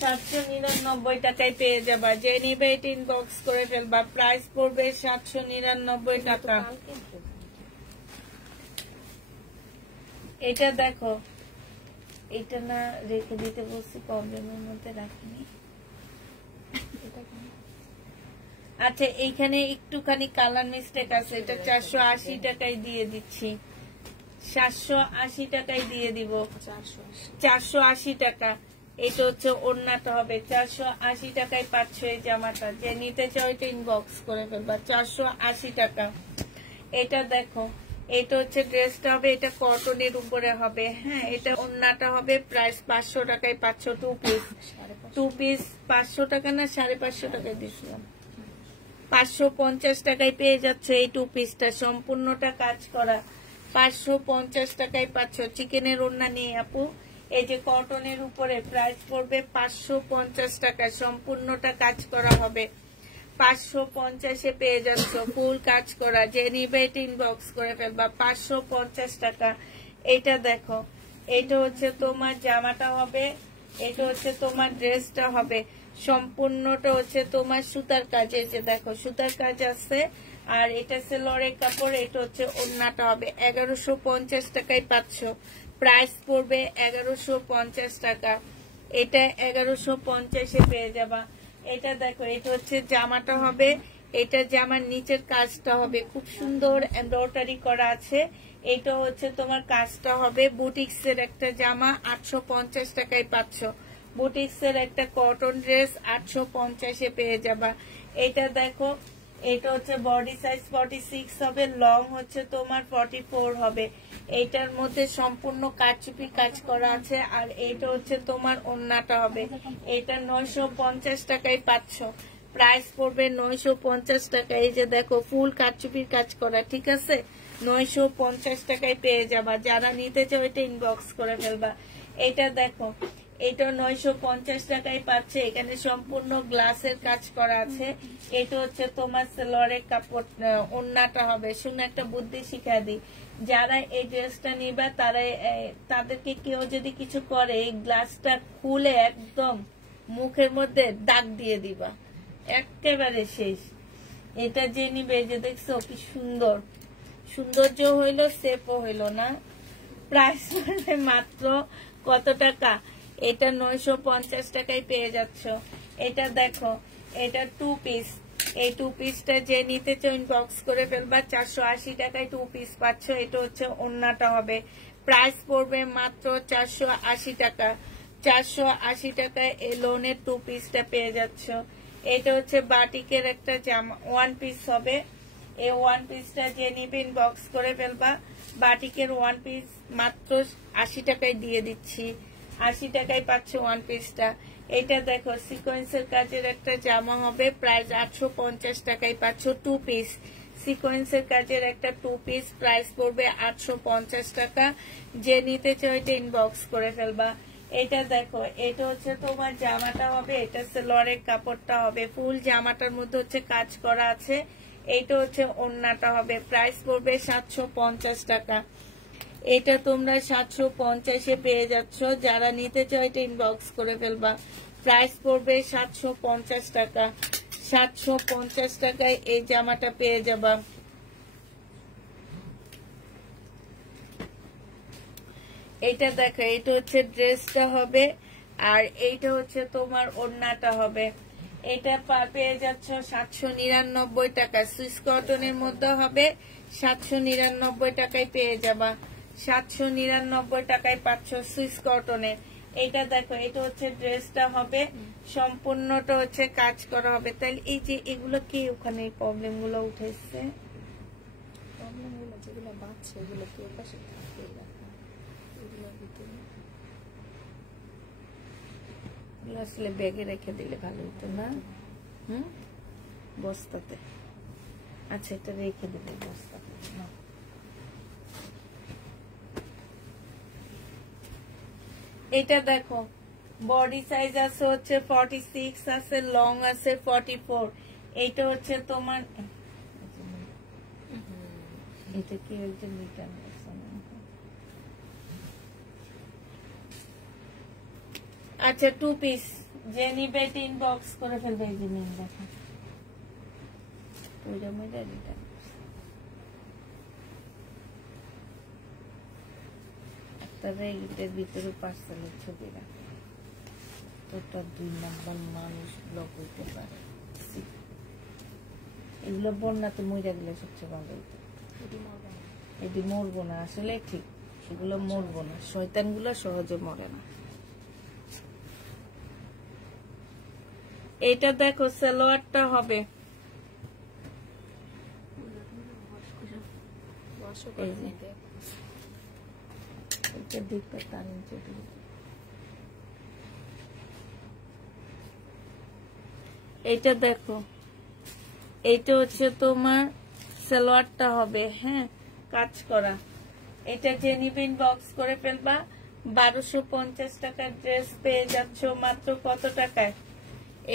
799 টাকায় পেয়ে যাবা। যে নিবে এটা ইনবক্স করে ফেলবা। প্রাইস পড়বে 799 টাকা। এটা দেখো, এটা না রেখে দিতে বলছি, প্রবলেমের মধ্যে রাখিনি। আচ্ছা এইখানে একটুখানি কালার মিস্টেক আছে, এটা 480 টাকায় দিয়ে দিচ্ছি, 780 টাকায় দিয়ে দিব, 480 টাকা। এটা হচ্ছে ওড়নাটা হবে, 480 টাকায় পাচ্ছ এই জামাটা। যে নিতে চাও এটা ইনবক্স করে ফেলবা, 480 টাকা। এটা দেখো, এটা হচ্ছে ড্রেসটা হবে, এটা কটনের উপরে হবে। হ্যাঁ, এটা ওড়নাটা হবে, প্রাইস 500 টাকায় পাচ্ছ টু পিস। 500 টাকা না 550 টাকায় দিচ্ছিলাম, 550 টাকায় পেয়ে যাচ্ছে এই টু পিসটা, সম্পূর্ণটা কাজ করা। 550 টাকায় পাচ্ছ চিকেনের ওড়না নিয়ে আপু। এই যে কটনের উপরে প্রাইস পড়বে 550 টাকা, সম্পূর্ণটা কাজ করা হবে। 550-এ পেয়ে যাচ্ছ ফুল কাজ করা। যে নিবে এটা ইনবক্স করে ফেলবা, 550 টাকা। এটা দেখো, এটা হচ্ছে তোমার জামাটা হবে, এটা হচ্ছে তোমার ড্রেসটা হবে, সম্পূর্ণটা হচ্ছে তোমার সুতার কাজ। এই যে দেখো সুতার কাজ আছে, আর এটা সেলরের কাপড়। এটা হচ্ছে ওড়নাটা হবে, 1150 টাকায় পাচ্ছ। প্রাইস পড়বে 1150 টাকা। এটা 1150-এ পেয়ে যাবা। এটা দেখো, এটা হচ্ছে জামাটা হবে, এটা জামার নিচের কাজটা হবে, খুব সুন্দর এমব্রয়ডারি করা আছে। এটা হচ্ছে তোমার কাজটা হবে। বুটিক্সের একটা জামা 850 টাকায় পাচ্ছ। বুটিক্সের একটা কটন ড্রেস 850-এ পেয়ে যাবা। এটা দেখো, এটা হচ্ছে বডি সাইজ 46 হবে, লং হচ্ছে তোমার 44 হবে। এইটার মধ্যে সম্পূর্ণ কারচুপি কাজ করা আছে, আর এইটা হচ্ছে তোমার ওড়নাটা হবে। এটা 950 টাকায় পাচ্ছ। প্রাইস পড়বে 950 টাকা। এই যে দেখো ফুল কারচুপির কাজ করা, ঠিক আছে, 950 টাকায় পেয়ে যাবা। যারা নিতে চাও এটা ইনবক্স করে ফেলবা। এটা দেখো, এটা 950 টাকায় পাচ্ছে। এখানে সম্পূর্ণ গ্লাসের কাজ করা আছে। এটা হচ্ছে তোমার সেলরের কাপড়, ওড়নাটা হবে। শুনে একটা বুদ্ধি শিখা দিই, যারা এই ড্রেসটা নিবা তারা, তাদেরকে কেউ যদি কিছু করে, এই গ্লাসটা খুলে একদম মুখের মধ্যে দাগ দিয়ে দিবা, একেবারে শেষ। এটা যে নিবে, যে দেখছো কি সুন্দর, সৌন্দর্য হইলো, সেফও হইলো না। প্রাইস মাত্র কত টাকা? এটা 950 টাকায় পেয়ে যাচ্ছ। এটা দেখো, এটা টু পিস। এই টু পিসটা যে নিতে চাও ইনবক্স করে ফেলবা, 480 টাকায় টু পিস পাচ্ছ। এটা হচ্ছে ওড়নাটা হবে, প্রাইস পড়বে মাত্র 480 টাকা। 480 টাকায় এই লোনের টু পিসটা পেয়ে যাচ্ছ। এটা হচ্ছে বাটিকের একটা জামা, ওয়ান পিস হবে। এই ওয়ান পিসটা যে নিবে ইনবক্স করে ফেলবা। বাটিকের ওয়ান পিস মাত্র 80 টাকায় দিয়ে দিচ্ছি, 80 টাকায় পাচ্ছ ওয়ান পিসটা। এটা দেখো, সিকোয়েন্সের কাজের একটা জামা হবে, প্রাইস 850 টাকায় পাচ্ছ টু পিস। সিকোয়েন্সের কাজের একটা টু পিস, প্রাইস পড়বে 850 টাকা। যে নিতে চাও এটা ইনবক্স করে ফেলবা। এটা দেখো, এটা হচ্ছে তোমার জামাটা হবে, এটা সেলরের কাপড়টা হবে, ফুল জামাটার মধ্যে হচ্ছে কাজ করা আছে। এটা হচ্ছে ওড়নাটা হবে, প্রাইস পড়বে 750 টাকা। এটা তোমরা 750-এ পেয়ে যাচ্ছ। যারা নিতে চাও এটা ইনবক্স করে ফেলবা। প্রাইস পড়বে 750 টাকা। 750 টাকায় এই জামাটা পেয়ে যাবা। এটা দেখো, এটা হচ্ছে ড্রেসটা হবে, আর এইটা হচ্ছে তোমার ওড়নাটা হবে। এটা পেয়ে যাচ্ছ 799 টাকা। সুইস কটনের মধ্যে হবে, 799 টাকায় পেয়ে যাবা। 799 টাকায় পাচ্ছ সুইস কটনের। এটা দেখো, এটা হচ্ছে ড্রেসটা হবে, সম্পূর্ণটা হচ্ছে কাজ করা হবে। তাহলে এই যে এগুলো কি ওখানে প্রবলেম গুলো উঠেছে, প্রবলেম গুলো যেগুলো বাড়ছে এগুলো কি পাশে থাকে, আসলে ব্যাগে রেখে দিলে ভালো হতো না? বস্তাতে। আচ্ছা, এটা রেখে দিলে বস্তাতে। এটা দেখো, বডি সাইজ আছে হচ্ছে 46 আছে, লং আছে 44। এইটা হচ্ছে তোমার, এটা কি একজন রিটার্ন করছে? আচ্ছা, টু পিস যে নিবে এটা ইনবক্স করে ফেলবে। এই যে নিন, দেখো রিটার্ন একটা তারা এটার ভিতরে পার্সেলের ছবি রাখে, তোটা 2 নাম্বার মানুষ ব্লক হইতে পারে। এগুলো বন্যাতে মরে গেলে সবচেয়ে ভালো হইতো। এটি মরবো না, আসলে ঠিক, এগুলো মরবো না, শয়তান গুলো সহজে মরে না। এটা দেখো সালোয়ারটা হবে এইটা দেখো, এইটা হচ্ছে তোমার সালোয়ারটা হবে, হ্যাঁ কাজ করা। এটা যে নিবেন বক্স করে ফেলবা। 1250 টাকার ড্রেস পেয়ে যাচ্ছ মাত্র কত টাকায়?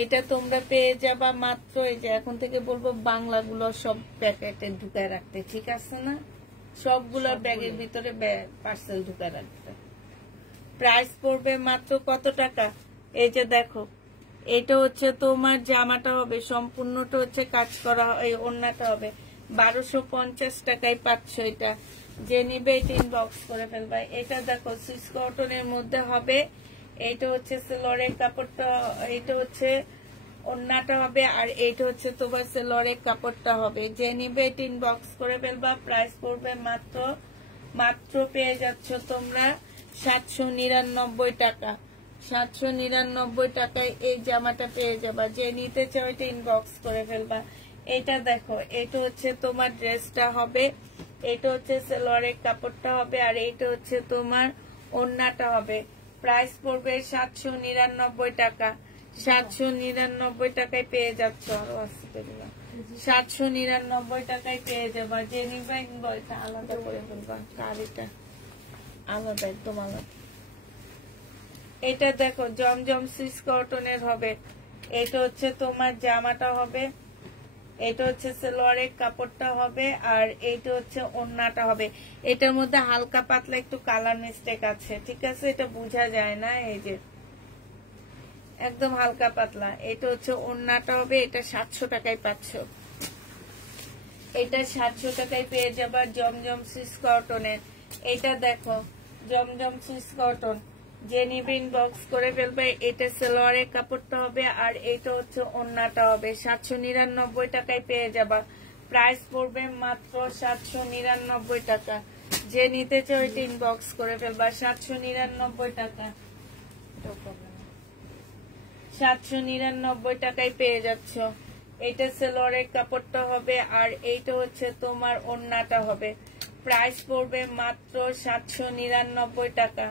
এটা তোমরা পেয়ে যাবা মাত্র, এই যে এখন থেকে বলবো বাংলাগুলো সব প্যাকেটে ঢুকায় রাখতে, ঠিক আছে না? সবগুলো ব্যাগের ভিতরে পার্সেল ঢুকায় রাখতে। প্রাইস পড়বে মাত্র কত টাকা? এই যে দেখো, এটা হচ্ছে তোমার জামাটা হবে, সম্পূর্ণটা হচ্ছে কাজ করা, এই ওড়নাটা হবে 1250 টাকায় পাচ্ছ। এটা যে নিবে এটা ইনবক্স করে ফেলবা। এটা দেখো সুইস কটনের মধ্যে হবে, এইটা হচ্ছে সেলরের কাপড়টা, এইটা হচ্ছে ওড়নাটা হবে, আর এইটা হচ্ছে তোমার সেলরের কাপড়টা হবে। যে নিবে এটা ইনবক্স করে ফেলবা। প্রাইস পড়বে মাত্র পেয়ে যাচ্ছ তোমরা 799 টাকা। 799 টাকায় এই জামাটা পেয়ে যাবা। যে নিতে চাও এটা ইনবক্স করে ফেলবা। এটা দেখো, এটা হচ্ছে তোমার ড্রেসটা হবে, এটা হচ্ছে সালোয়ারের কাপড়টা হবে, আর এইটা হচ্ছে তোমার ওড়নাটা হবে। প্রাইস পড়বে 799 টাকা। 799 টাকায় পেয়ে যাচ্ছ। আরো আছে 799 টাকায় পেয়ে যাবা। যে নিবা ইনবক্স আলাদা করে ফেলবা। কারিটা আলাদা, একদম আলাদা। এটা দেখো জমজম সুইস কটনের হবে, এটা হচ্ছে তোমার জামাটা হবে, এটা হচ্ছে সালোয়ারের কাপড়টা হবে, আর এইটা হচ্ছে ওড়নাটা হবে। এটার মধ্যে হালকা পাতলা একটু কালার মিস্টেক আছে, ঠিক আছে, এটা বোঝা যায় না, এই যে একদম হালকা পাতলা। এটা হচ্ছে ওড়নাটা হবে, এটা 700 টাকায় পাচ্ছ। এটা 700 টাকায় পেয়ে যাবা জমজম সুইস কটনের। এটা দেখো জমজম সুইস কটন, যে নিবে ইনবক্স করে ফেলবে। এটা সালোয়ারের কাপড়টা হবে, আর এটা হচ্ছে ওড়নাটা হবে। 799 টাকায় পেয়ে যাবা। প্রাইস পড়বে মাত্র 799 টাকা। যে নিতে চাও এটা ইনবক্স করে ফেলবা। 799 টাকা, 799 টাকায় পেয়ে যাচ্ছ। এটা সালোয়ারের কাপড়টা হবে, আর এইটা হচ্ছে তোমার ওড়নাটা হবে। প্রাইস পড়বে মাত্র 799 টাকা।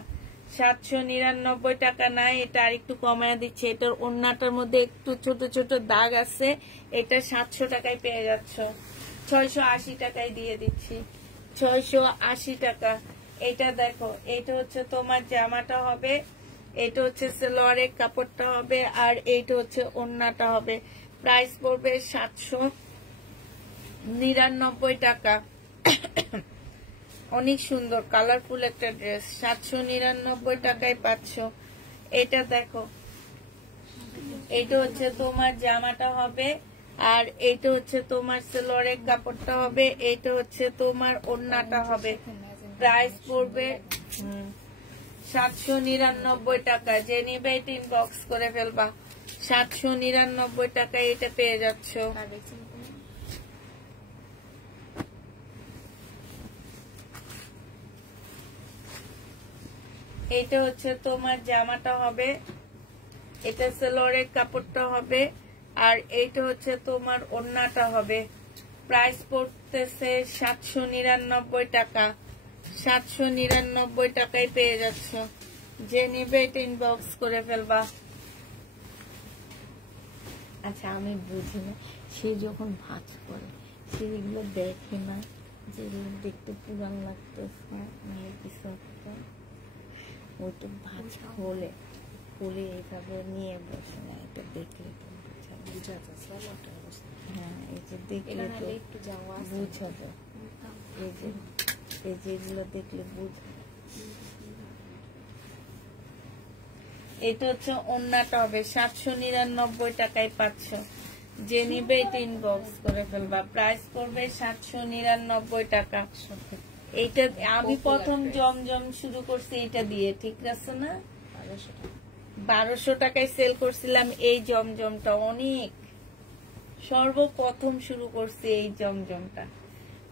799 টাকা নাই, এটা আর একটু কমায় দিচ্ছে। এটার ওড়নাটার মধ্যে একটু ছোট ছোট দাগ আছে, এটা 700 টাকায় পেয়ে যাচ্ছ। 680 টাকায় দিয়ে দিচ্ছি, 680 টাকা। এটা দেখো, এটা হচ্ছে তোমার জামাটা হবে, এটা হচ্ছে সালোয়ারের কাপড়টা হবে, আর এইটা হচ্ছে ওড়নাটা হবে। প্রাইস পড়বে 799 টাকা। অনেক সুন্দর কালারফুল একটা ড্রেস, 799 টাকায় পাচ্ছ। এটা দেখো, এটা হচ্ছে তোমার জামাটা হবে, আর এইটা হচ্ছে তোমার সালোয়ারের কাপড়টা হবে, এইটা হচ্ছে তোমার ওড়নাটা হবে। প্রাইস পড়বে 799 টাকা। যে নিবে এটা ইনবক্স করে ফেলবা। 799 টাকায় এটা পেয়ে যাচ্ছ। এটা হচ্ছে তোমার জামাটা হবে, এটা সালোয়ারের কাপড়টা হবে, আর এইটা হচ্ছে তোমার ওড়নাটা হবে। প্রাইস পড়তেছে 799 টাকা। 799 টাকায় পেয়ে যাচ্ছ। যে নিবে এটা ইনবক্স করে ফেলবা। আচ্ছা, আমি বুঝি না, সে যখন ভাঁজ করে সে এগুলো দেখে না যে দেখতে পুরান লাগতেছে, কিছু একটা ওইটা ভাঁজ খোলে, খুলে এইভাবে নিয়ে বসে না, এটা দেখলে বুঝা যায়। হ্যাঁ, এই যে দেখলে একটু বুঝা যায়, এই যে এগুলো দেখলে বুঝা। এটা হচ্ছে ওড়নাটা হবে, 799 টাকায় পাচ্ছ। যে নিবে এটা ইনবক্স করে ফেলবা। প্রাইস করবে 799 টাকা। এইটা আমি প্রথম জমজম শুরু করছি এটা দিয়ে, ঠিক আছে না? 1200 টাকায় সেল করছিলাম এই জমজমটা, অনেক সর্বপ্রথম শুরু করছি এই জমজমটা।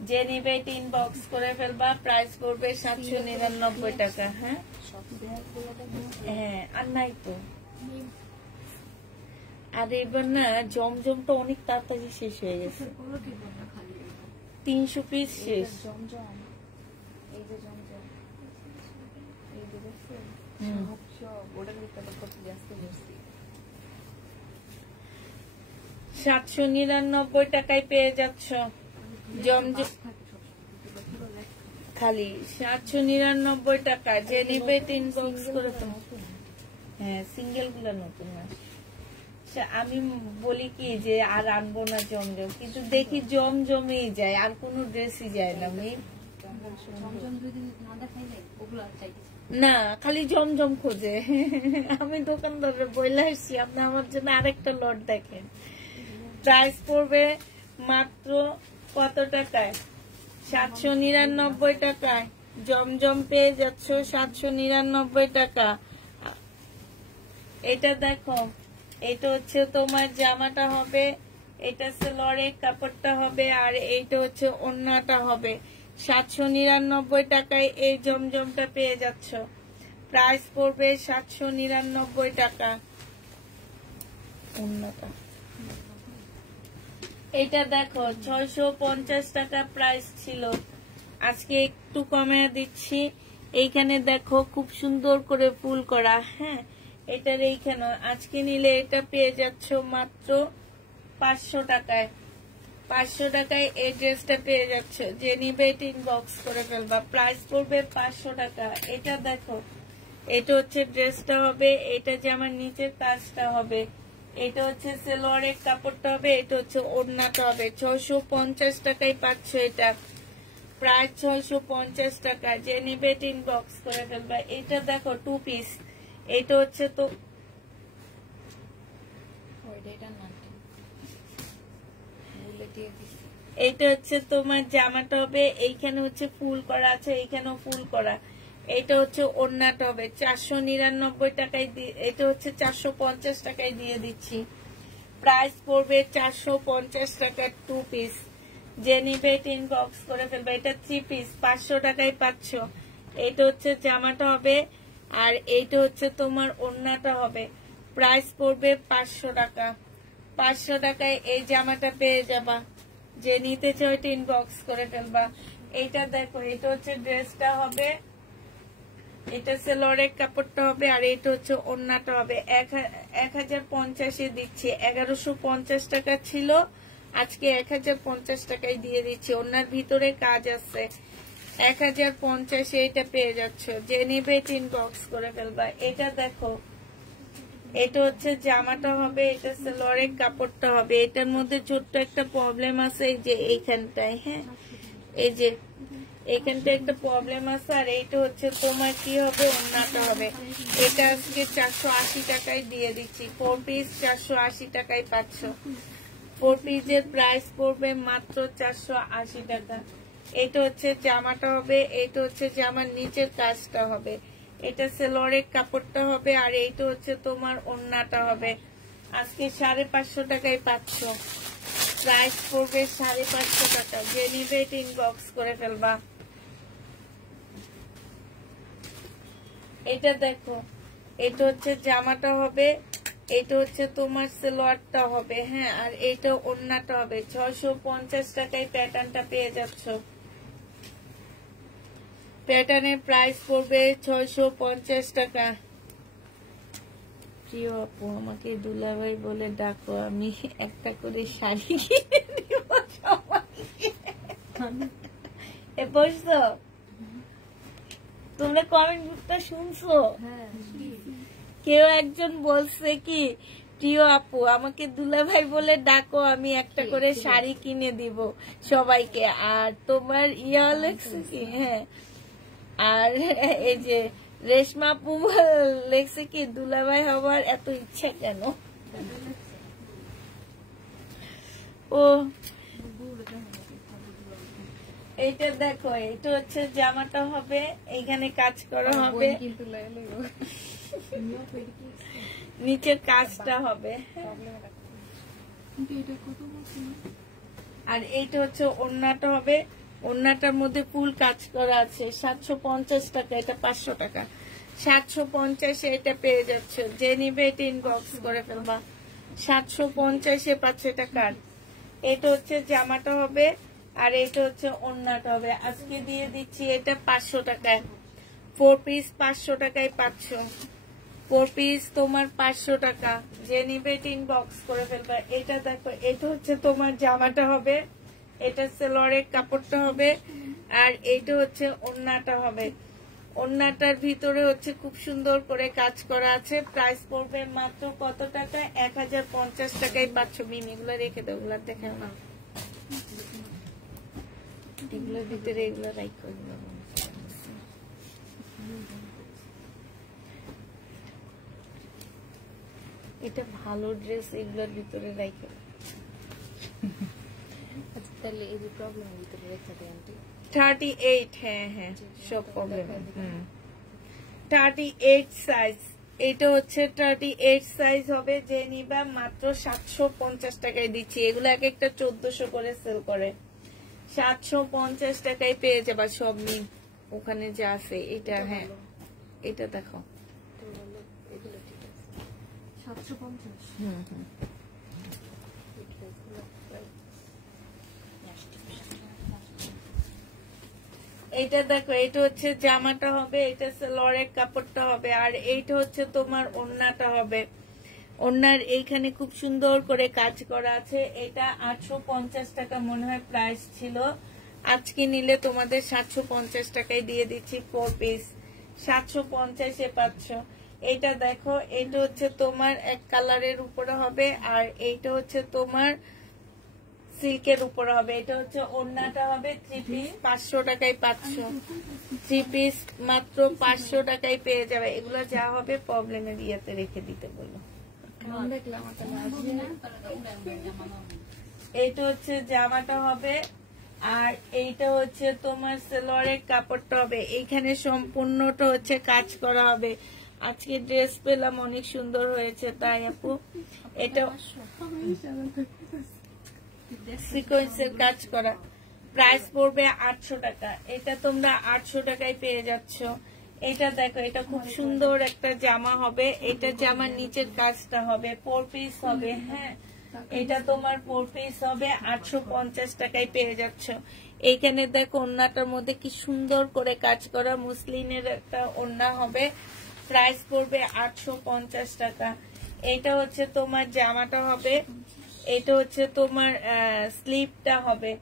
যে নিবে ইনবক্স করে ফেলবা, প্রাইস পড়বে 799 টাকা। হ্যাঁ হ্যাঁ, আর নাই তো। আর এবার না জমজমটা অনেক তাড়াতাড়ি শেষ হয়ে গেছে, 300 পিস শেষ। জমজম, এই যে জমজম, এই যে দেখছেন, সব ওটার ভিতরে কত ব্যস্ত বসছি। 799 টাকায় পেয়ে যাচ্ছ জমজম, খালি 799 টাকা। যে নিবে ইনবক্স করে তো। হ্যাঁ, সিঙ্গেল গুলা নতুন আসে। আমি বলি কি যে আর আনবো না জমজম, কিন্তু দেখি জমজমেই যায়, আর কোনো ড্রেসই যায় না। না, খালি জমজম খোঁজে। আমি দোকানদারে বলে আসছি আপনি আমার জন্য আরেকটা লট দেখেন। প্রাইস পড়বে মাত্র কত টাকায়? 799 টাকায় জমজম পেয়ে যাচ্ছ 799 টাকা। এটা দেখো, এটা হচ্ছে তোমার জামাটা হবে, এটা সালোয়ারের কাপড়টা হবে, আর এইটা হচ্ছে ওড়নাটা হবে। 799 টাকায় এই জমজমটা পেয়ে যাচ্ছ। প্রাইস পড়বে 799 টাকা। ওড়নাটা এটা দেখো 650 টাকা প্রাইস ছিল, আজকে একটু কমে দিচ্ছি। এইখানে দেখো খুব সুন্দর করে ফুল করা। হ্যাঁ, এটার এইখানে আজকে নিলে এটা পেয়ে যাচ্ছ মাত্র 500 টাকায়। 500 টাকায় এই ড্রেসটা পেয়ে যাচ্ছ। যে নিবে এটা ইনবক্স করে ফেলবা, প্রাইস পড়বে 500 টাকা। এটা দেখো, এটা হচ্ছে ড্রেসটা হবে, এটা যে আমার নিচের কাজটা হবে, এটা হচ্ছে সালোয়ারের কাপড়টা হবে, এটা হচ্ছে ওড়নাটা হবে। 650 টাকায় পাচ্ছ এটা, প্রায় 650 টাকা। যে নিবে ইনবক্স করে ফেলবা। এটা দেখো 2 পিস, এটা হচ্ছে তো এইটা হচ্ছে তোমার জামাটা হবে, এইখানে হচ্ছে ফুল করা আছে, এইখানেও ফুল করা। এটা হচ্ছে ওড়নাটা হবে। 499 টাকায়, এটা হচ্ছে 450 টাকায় দিয়ে দিচ্ছি। প্রাইস পড়বে 450 টাকা 2 পিস। যে নিবে ইনবক্স করে ফেলবে। এটা 3 পিস 500 টাকায় পাচ্ছ। এটা হচ্ছে জামাটা হবে, আর এইটা হচ্ছে তোমার ওড়নাটা হবে। প্রাইস পড়বে 500 টাকা। 500 টাকায় এই জামাটা পেয়ে যাবা। যে নিতে চাও এটা ইনবক্স করে ফেলবা। এইটা দেখো, এটা হচ্ছে ড্রেসটা হবে, এটা সালোয়ারের কাপড়টা হবে, আর এটা হচ্ছে ওড়নাটা হবে। 1050 দিচ্ছে। 1150 টাকা ছিল, আজকে 1050 টাকায় দিয়ে দিচ্ছি। ওড়নার ভিতরে কাজ আছে। 1050 এটা পেয়ে যাচ্ছ। যে নিবে ইনবক্স করে ফেলবা। এটা দেখো, এটা হচ্ছে জামাটা হবে, এটা সালোয়ারের কাপড়টা হবে। এটার মধ্যে ছোট্ট একটা প্রবলেম আছে, এই যে এইখানটায়। হ্যাঁ, এই যে এখানটা একটা প্রবলেম আছে। আর এইটা হচ্ছে তোমার কি হবে, ওড়নাটা হবে। এটা আজকে 480 টাকায় দিয়ে দিচ্ছি। 4 পিস 480 টাকায় পাচ্ছ। 4 পিসের প্রাইস পড়বে মাত্র 480 টাকা। এটা হচ্ছে জামাটা হবে, এটা হচ্ছে জামার নিচের কাজটা হবে, এটা সালোয়ারের কাপড়টা হবে, আর এইটা হচ্ছে তোমার ওড়নাটা হবে। আজকে 550 টাকায় পাচ্ছ। প্রাইস পড়বে 550 টাকা। যে নিবে এটা ইনবক্স করে ফেলবা। এটা দেখো, এটা হচ্ছে জামাটা হবে, এটা হচ্ছে তোমার সালোয়ারটা হবে। হ্যাঁ, আর এটা ওড়নাটা হবে। 650 টাকায় প্যাটার্নটা পেয়ে যাচ্ছ। প্যাটার্নের প্রাইস পড়বে 650 টাকা। প্রিয় আপু, আমাকে দুলাভাই বলে ডাকো, আমি একটা করে শাড়ি কিনে দিব সবাইকে। বসছো তোমরা? কমেন্টটা শুনছো? কেউ একজন বলছে কি, প্রিয় আপু আমাকে দুলাভাই বলে ডাকো, আমি একটা করে শাড়ি কিনে দিব সবাইকে। আর তোমার ইয়া লেখছে কি, হ্যাঁ, আর এই যে রেশমা আপু লেখছে কি, দুলাভাই হবার এত ইচ্ছা কেন? ও এইটা দেখো, এটা হচ্ছে জামাটা হবে, এইখানে কাজ করা হবে, কিন্তু নিচের কাজটা হবে, আর এইটা হচ্ছে ওড়নাটা হবে। ওড়নাটার মধ্যে ফুল কাজ করা আছে। 750 টাকা, এটা 500 টাকা। 750 এটা পেয়ে যাচ্ছ, যে নিবে এটা ইনবক্স করে ফেলবা। 750 পাচ্ছে এটা কার্ড। এটা হচ্ছে জামাটা হবে, আর এটা হচ্ছে ওড়নাটা হবে। আজকে দিয়ে দিচ্ছি এটা 500 টাকায়। 4 পিস 500 টাকায় পাচ্ছ। 4 পিস তোমার 500 টাকা, যে নিবে এটা ইনবক্স করে ফেলবা। এটা দেখো, এটা হচ্ছে তোমার জামাটা হবে, এটা সেলোয়ারের কাপড়টা হবে, আর এইটা হচ্ছে ওড়নাটা হবে। ওড়নাটার ভিতরে হচ্ছে খুব সুন্দর করে কাজ করা আছে। প্রাইস পড়বে মাত্র কত টাকা? 1050 টাকায় পাচ্ছ। মিমি এগুলো রেখে দাও, ওগুলো দেখে না, এগুলোর ভিতরে এগুলো রাইখো। এটা ভালো ড্রেস, এগুলোর ভিতরে রাইখো। তাহলে এই যে প্রবলেমের ভিতরে রেখে দেয় আন্টি। 38, হ্যাঁ সব প্রবলেম। 38 সাইজ, এটা হচ্ছে 38 সাইজ হবে। যে নিবা মাত্র 750 টাকায় দিচ্ছি। এগুলো এক একটা 1400 করে সেল করে। 750 টাকায় পেয়ে যাবা সব নিন ওখানে যা আছে। এটা হ্যাঁ, এটা দেখো 750। এইটা দেখো, এটা হচ্ছে জামাটা হবে, এটা সেলোয়ারের কাপড়টা হবে, আর এইটা হচ্ছে তোমার ওড়নাটা হবে। ওড়নার এইখানে খুব সুন্দর করে কাজ করা আছে। এটা 850 টাকা মনে হয় প্রাইস ছিল। আজকে নিলে তোমাদের 750 টাকায় দিয়ে দিচ্ছি 4 পিস। 750 পাচ্ছ। এইটা দেখো, এটা হচ্ছে তোমার এক কালারের উপরে হবে, আর এইটা হচ্ছে তোমার সিল্কের উপরে হবে। এটা হচ্ছে ওড়নাটা হবে। 3 পিস 500 টাকায় পাচ্ছ। 3 পিস মাত্র 500 টাকায় পেয়ে যাবে। এগুলো যা হবে প্রবলেমের ইয়েতে রেখে দিতে বলো। এইটা হচ্ছে জামাটা হবে, আর এইটা হচ্ছে তোমার সেলোয়ারের কাপড়টা হবে। এইখানে সম্পূর্ণটা হচ্ছে কাজ করা হবে। আজকে ড্রেস পেলাম, অনেক সুন্দর হয়েছে তাই আপু। এটা সিকোয়েন্সের কাজ করা। প্রাইস পড়বে 800 টাকা। এটা তোমরা 800 টাকায় পেয়ে যাচ্ছ। এটা দেখো, এটা খুব সুন্দর একটা জামা হবে। এটা জামার নিচের কাজটা হবে, 4 পিস হবে। হ্যাঁ, এটা তোমার 4 পিস হবে। 850 টাকায় পেয়ে যাচ্ছ। এইখানে দেখো, ওড়নাটার মধ্যে কি সুন্দর করে কাজ করা মুসলিনের একটা ওড়না হবে। প্রাইস পড়বে 850 টাকা। এটা হচ্ছে তোমার জামাটা হবে, এটা হচ্ছে তোমার স্লিপটা হবে,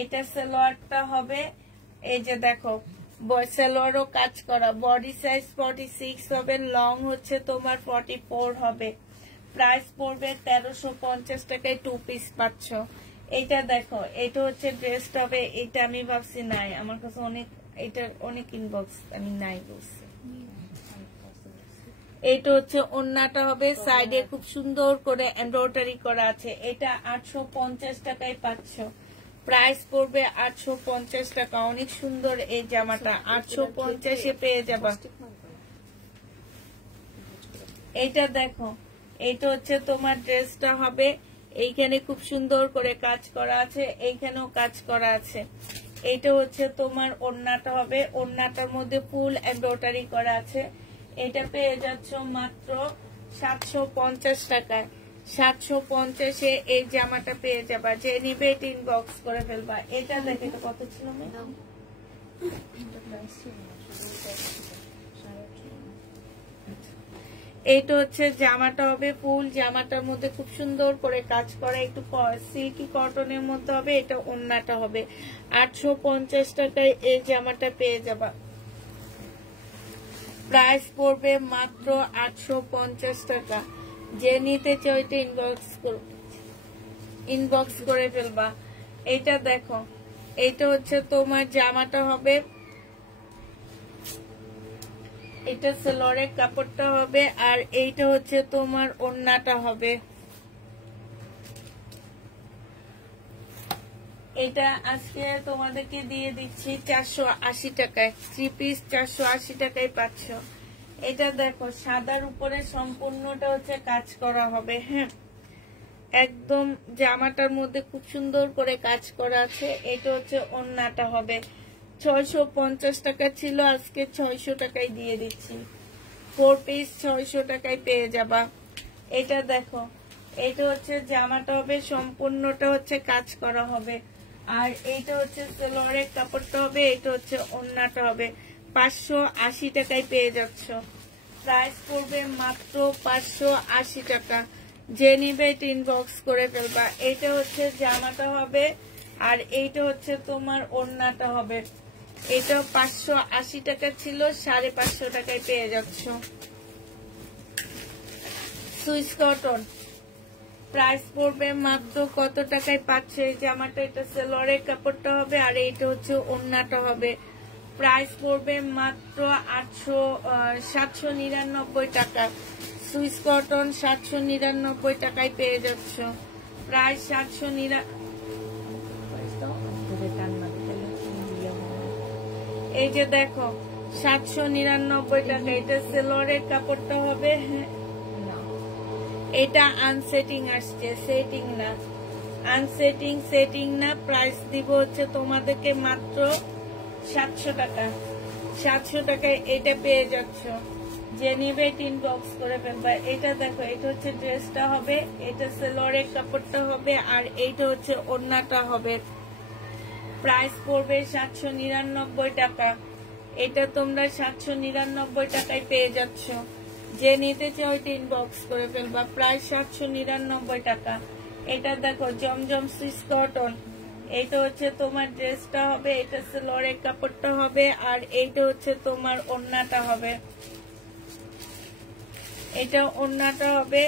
এটা সালোয়ারটা হবে। এই যে দেখো, সালোয়ারও কাজ করা। বডি সাইজ 46 হবে, লং হচ্ছে তোমার 44 হবে। প্রাইস পড়বে 1350 টাকায় 2 পিস পাচ্ছ। এটা দেখো, এটা হচ্ছে ড্রেসটা হবে। এটা আমি ভাবছি নাই, আমার কাছে অনেক, এটা অনেক ইনবক্স আমি নাই বলছি। এটা হচ্ছে ওড়নাটা হবে, সাইডে খুব সুন্দর করে এমব্রয়ডারি করা আছে। এটা 850 টাকায় পাচ্ছ। প্রাইস পড়বে 850 টাকা। অনেক সুন্দর এই জামাটা, 850 পেয়ে যাবা। এইটা দেখো, এইটা হচ্ছে তোমার ড্রেসটা হবে। এইখানে খুব সুন্দর করে কাজ করা আছে, এইখানেও কাজ করা আছে। এইটা হচ্ছে তোমার ওড়নাটা হবে। ওড়নাটার মধ্যে ফুল এমব্রয়ডারি করা আছে। এটা পেয়ে যাচ্ছ মাত্র 750 টাকায়। 750 এই জামাটা পেয়ে যাবা। যে নিবে এটা ইনবক্স করে ফেলবা। এটা দেখে তো কত ছিল ম্যাডাম? এইটা হচ্ছে জামাটা হবে, ফুল জামাটার মধ্যে খুব সুন্দর করে কাজ করা, একটু সিল্কি কটনের মধ্যে হবে। এটা ওড়নাটা হবে। 850 টাকায় এই জামাটা পেয়ে যাবা। প্রাইস পড়বে মাত্র 850 টাকা। যে নিতে চাও এটা ইনবক্স করে ফেলবা। এটা দেখো, এটা হচ্ছে তোমার জামাটা হবে, এটা সালোয়ারের কাপড়টা হবে, আর এইটা হচ্ছে তোমার ওড়নাটা হবে। এটা আজকে তোমাদেরকে দিয়ে দিচ্ছি 480 টাকায়, 3 পিস 480 টাকায় পাচ্ছ। এটা দেখো সাদার উপরে সম্পূর্ণটা হচ্ছে কাজ করা হবে। হ্যাঁ, একদম জামাটার মধ্যে খুব সুন্দর করে কাজ করা আছে। এটা হচ্ছে ওড়নাটা হবে। 650 টাকা ছিল, আজকে 600 টাকায় দিয়ে দিচ্ছি। 4 পিস 600 টাকায় পেয়ে যাবা। এটা দেখো, এটা হচ্ছে জামাটা হবে, সম্পূর্ণটা হচ্ছে কাজ করা হবে। আর এইটা হচ্ছে সালোয়ারের কাপড়টা হবে, এটা হচ্ছে ওড়নাটা হবে। 580 টাকায় পেয়ে যাচ্ছ। প্রাইস পড়বে মাত্র 580 টাকা। যে নিবে এটা ইনবক্স করে ফেলবা। এটা হচ্ছে জামাটা হবে, আর এইটা হচ্ছে তোমার ওড়নাটা হবে। এটা 580 টাকা ছিল, 550 টাকায় পেয়ে যাচ্ছ। সুইস কটন প্রাইস পড়বে মাত্র কত টাকায় পাচ্ছ এই জামাটা? এটা সালোয়ারের কাপড়টা হবে, আর এইটা হচ্ছে ওড়নাটা হবে। প্রাইস পড়বে মাত্র 799 টাকা। সুইস কটন 799 টাকায় পেয়ে যাচ্ছ। প্রাইস 799। এই যে দেখো 799 টাকা। এটা সালোয়ারের কাপড়টা হবে। এটা আনসেটিং আসছে, সেটিং না, আনসেটিং সেটিং না। প্রাইস দিব হচ্ছে তোমাদেরকে মাত্র 700 টাকা। 700 টাকায় এটা পেয়ে যাচ্ছ। যে নিবে ইনবক্স করে ফেলবা। এটা দেখো, এটা হচ্ছে ড্রেসটা হবে, এটা সালোয়ারের কাপড়টা হবে, আর এইটা হচ্ছে ওড়নাটা হবে। প্রাইস পড়বে 799 টাকা। এটা তোমরা 799 টাকায় পেয়ে যাচ্ছ। যে নিতে চাও ওইটা ইনবক্স করে ফেলবা। প্রাইস 799 টাকা। এটা দেখো জমজম সুইস কটন। এইটা হচ্ছে তোমার ড্রেসটা হবে, এটা সালোয়ারের কাপড়টা হবে, আর এইটা হচ্ছে তোমার ওড়নাটা হবে। এটা ওড়নাটা হবে।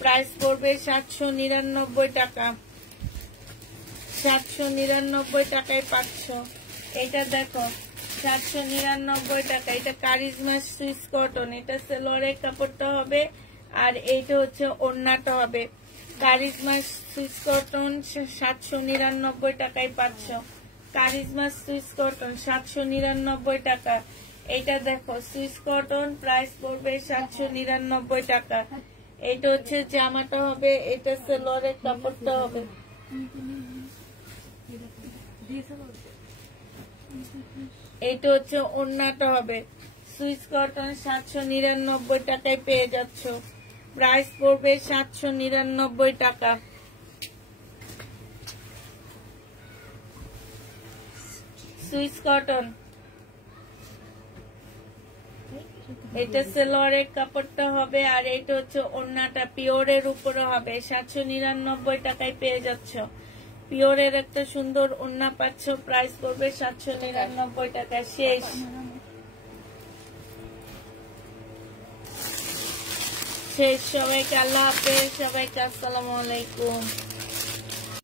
প্রাইস পড়বে 799 টাকা। 799 টাকায় পাচ্ছ। এটা দেখো 799 টাকা। এটা কারিজমা সুইস কটন। এটা সালোয়ারের কাপড়টা হবে, আর এইটা হচ্ছে ওড়নাটা হবে। কারিজমা সুইস কটন 799 টাকায় পাচ্ছ। কারিজমা সুইস কটন 799 টাকা। এটা দেখো সুইস কটন, প্রাইস পড়বে 799 টাকা। এটা হচ্ছে জামাটা হবে, এটা সালোয়ারের কাপড়টা হবে। এইটা হচ্ছে ওড়নাটা হবে। সুইস কটন 799 টাকায় পেয়ে যাচ্ছ। প্রাইস পড়বে 799 টাকা। সুইস কটন, এটা সালোয়ারের কাপড়টা হবে, আর এটা হচ্ছে ওড়নাটা পিওরের উপরে হবে। 799 টাকায় পেয়ে যাচ্ছ। পিওরের একটা সুন্দর ওড়না পাচ্ছ। প্রাইস পড়বে 799 টাকা। শেষ। সবাইকে আল্লাহ হাফেজ। সবাইকে আসসালামু আলাইকুম।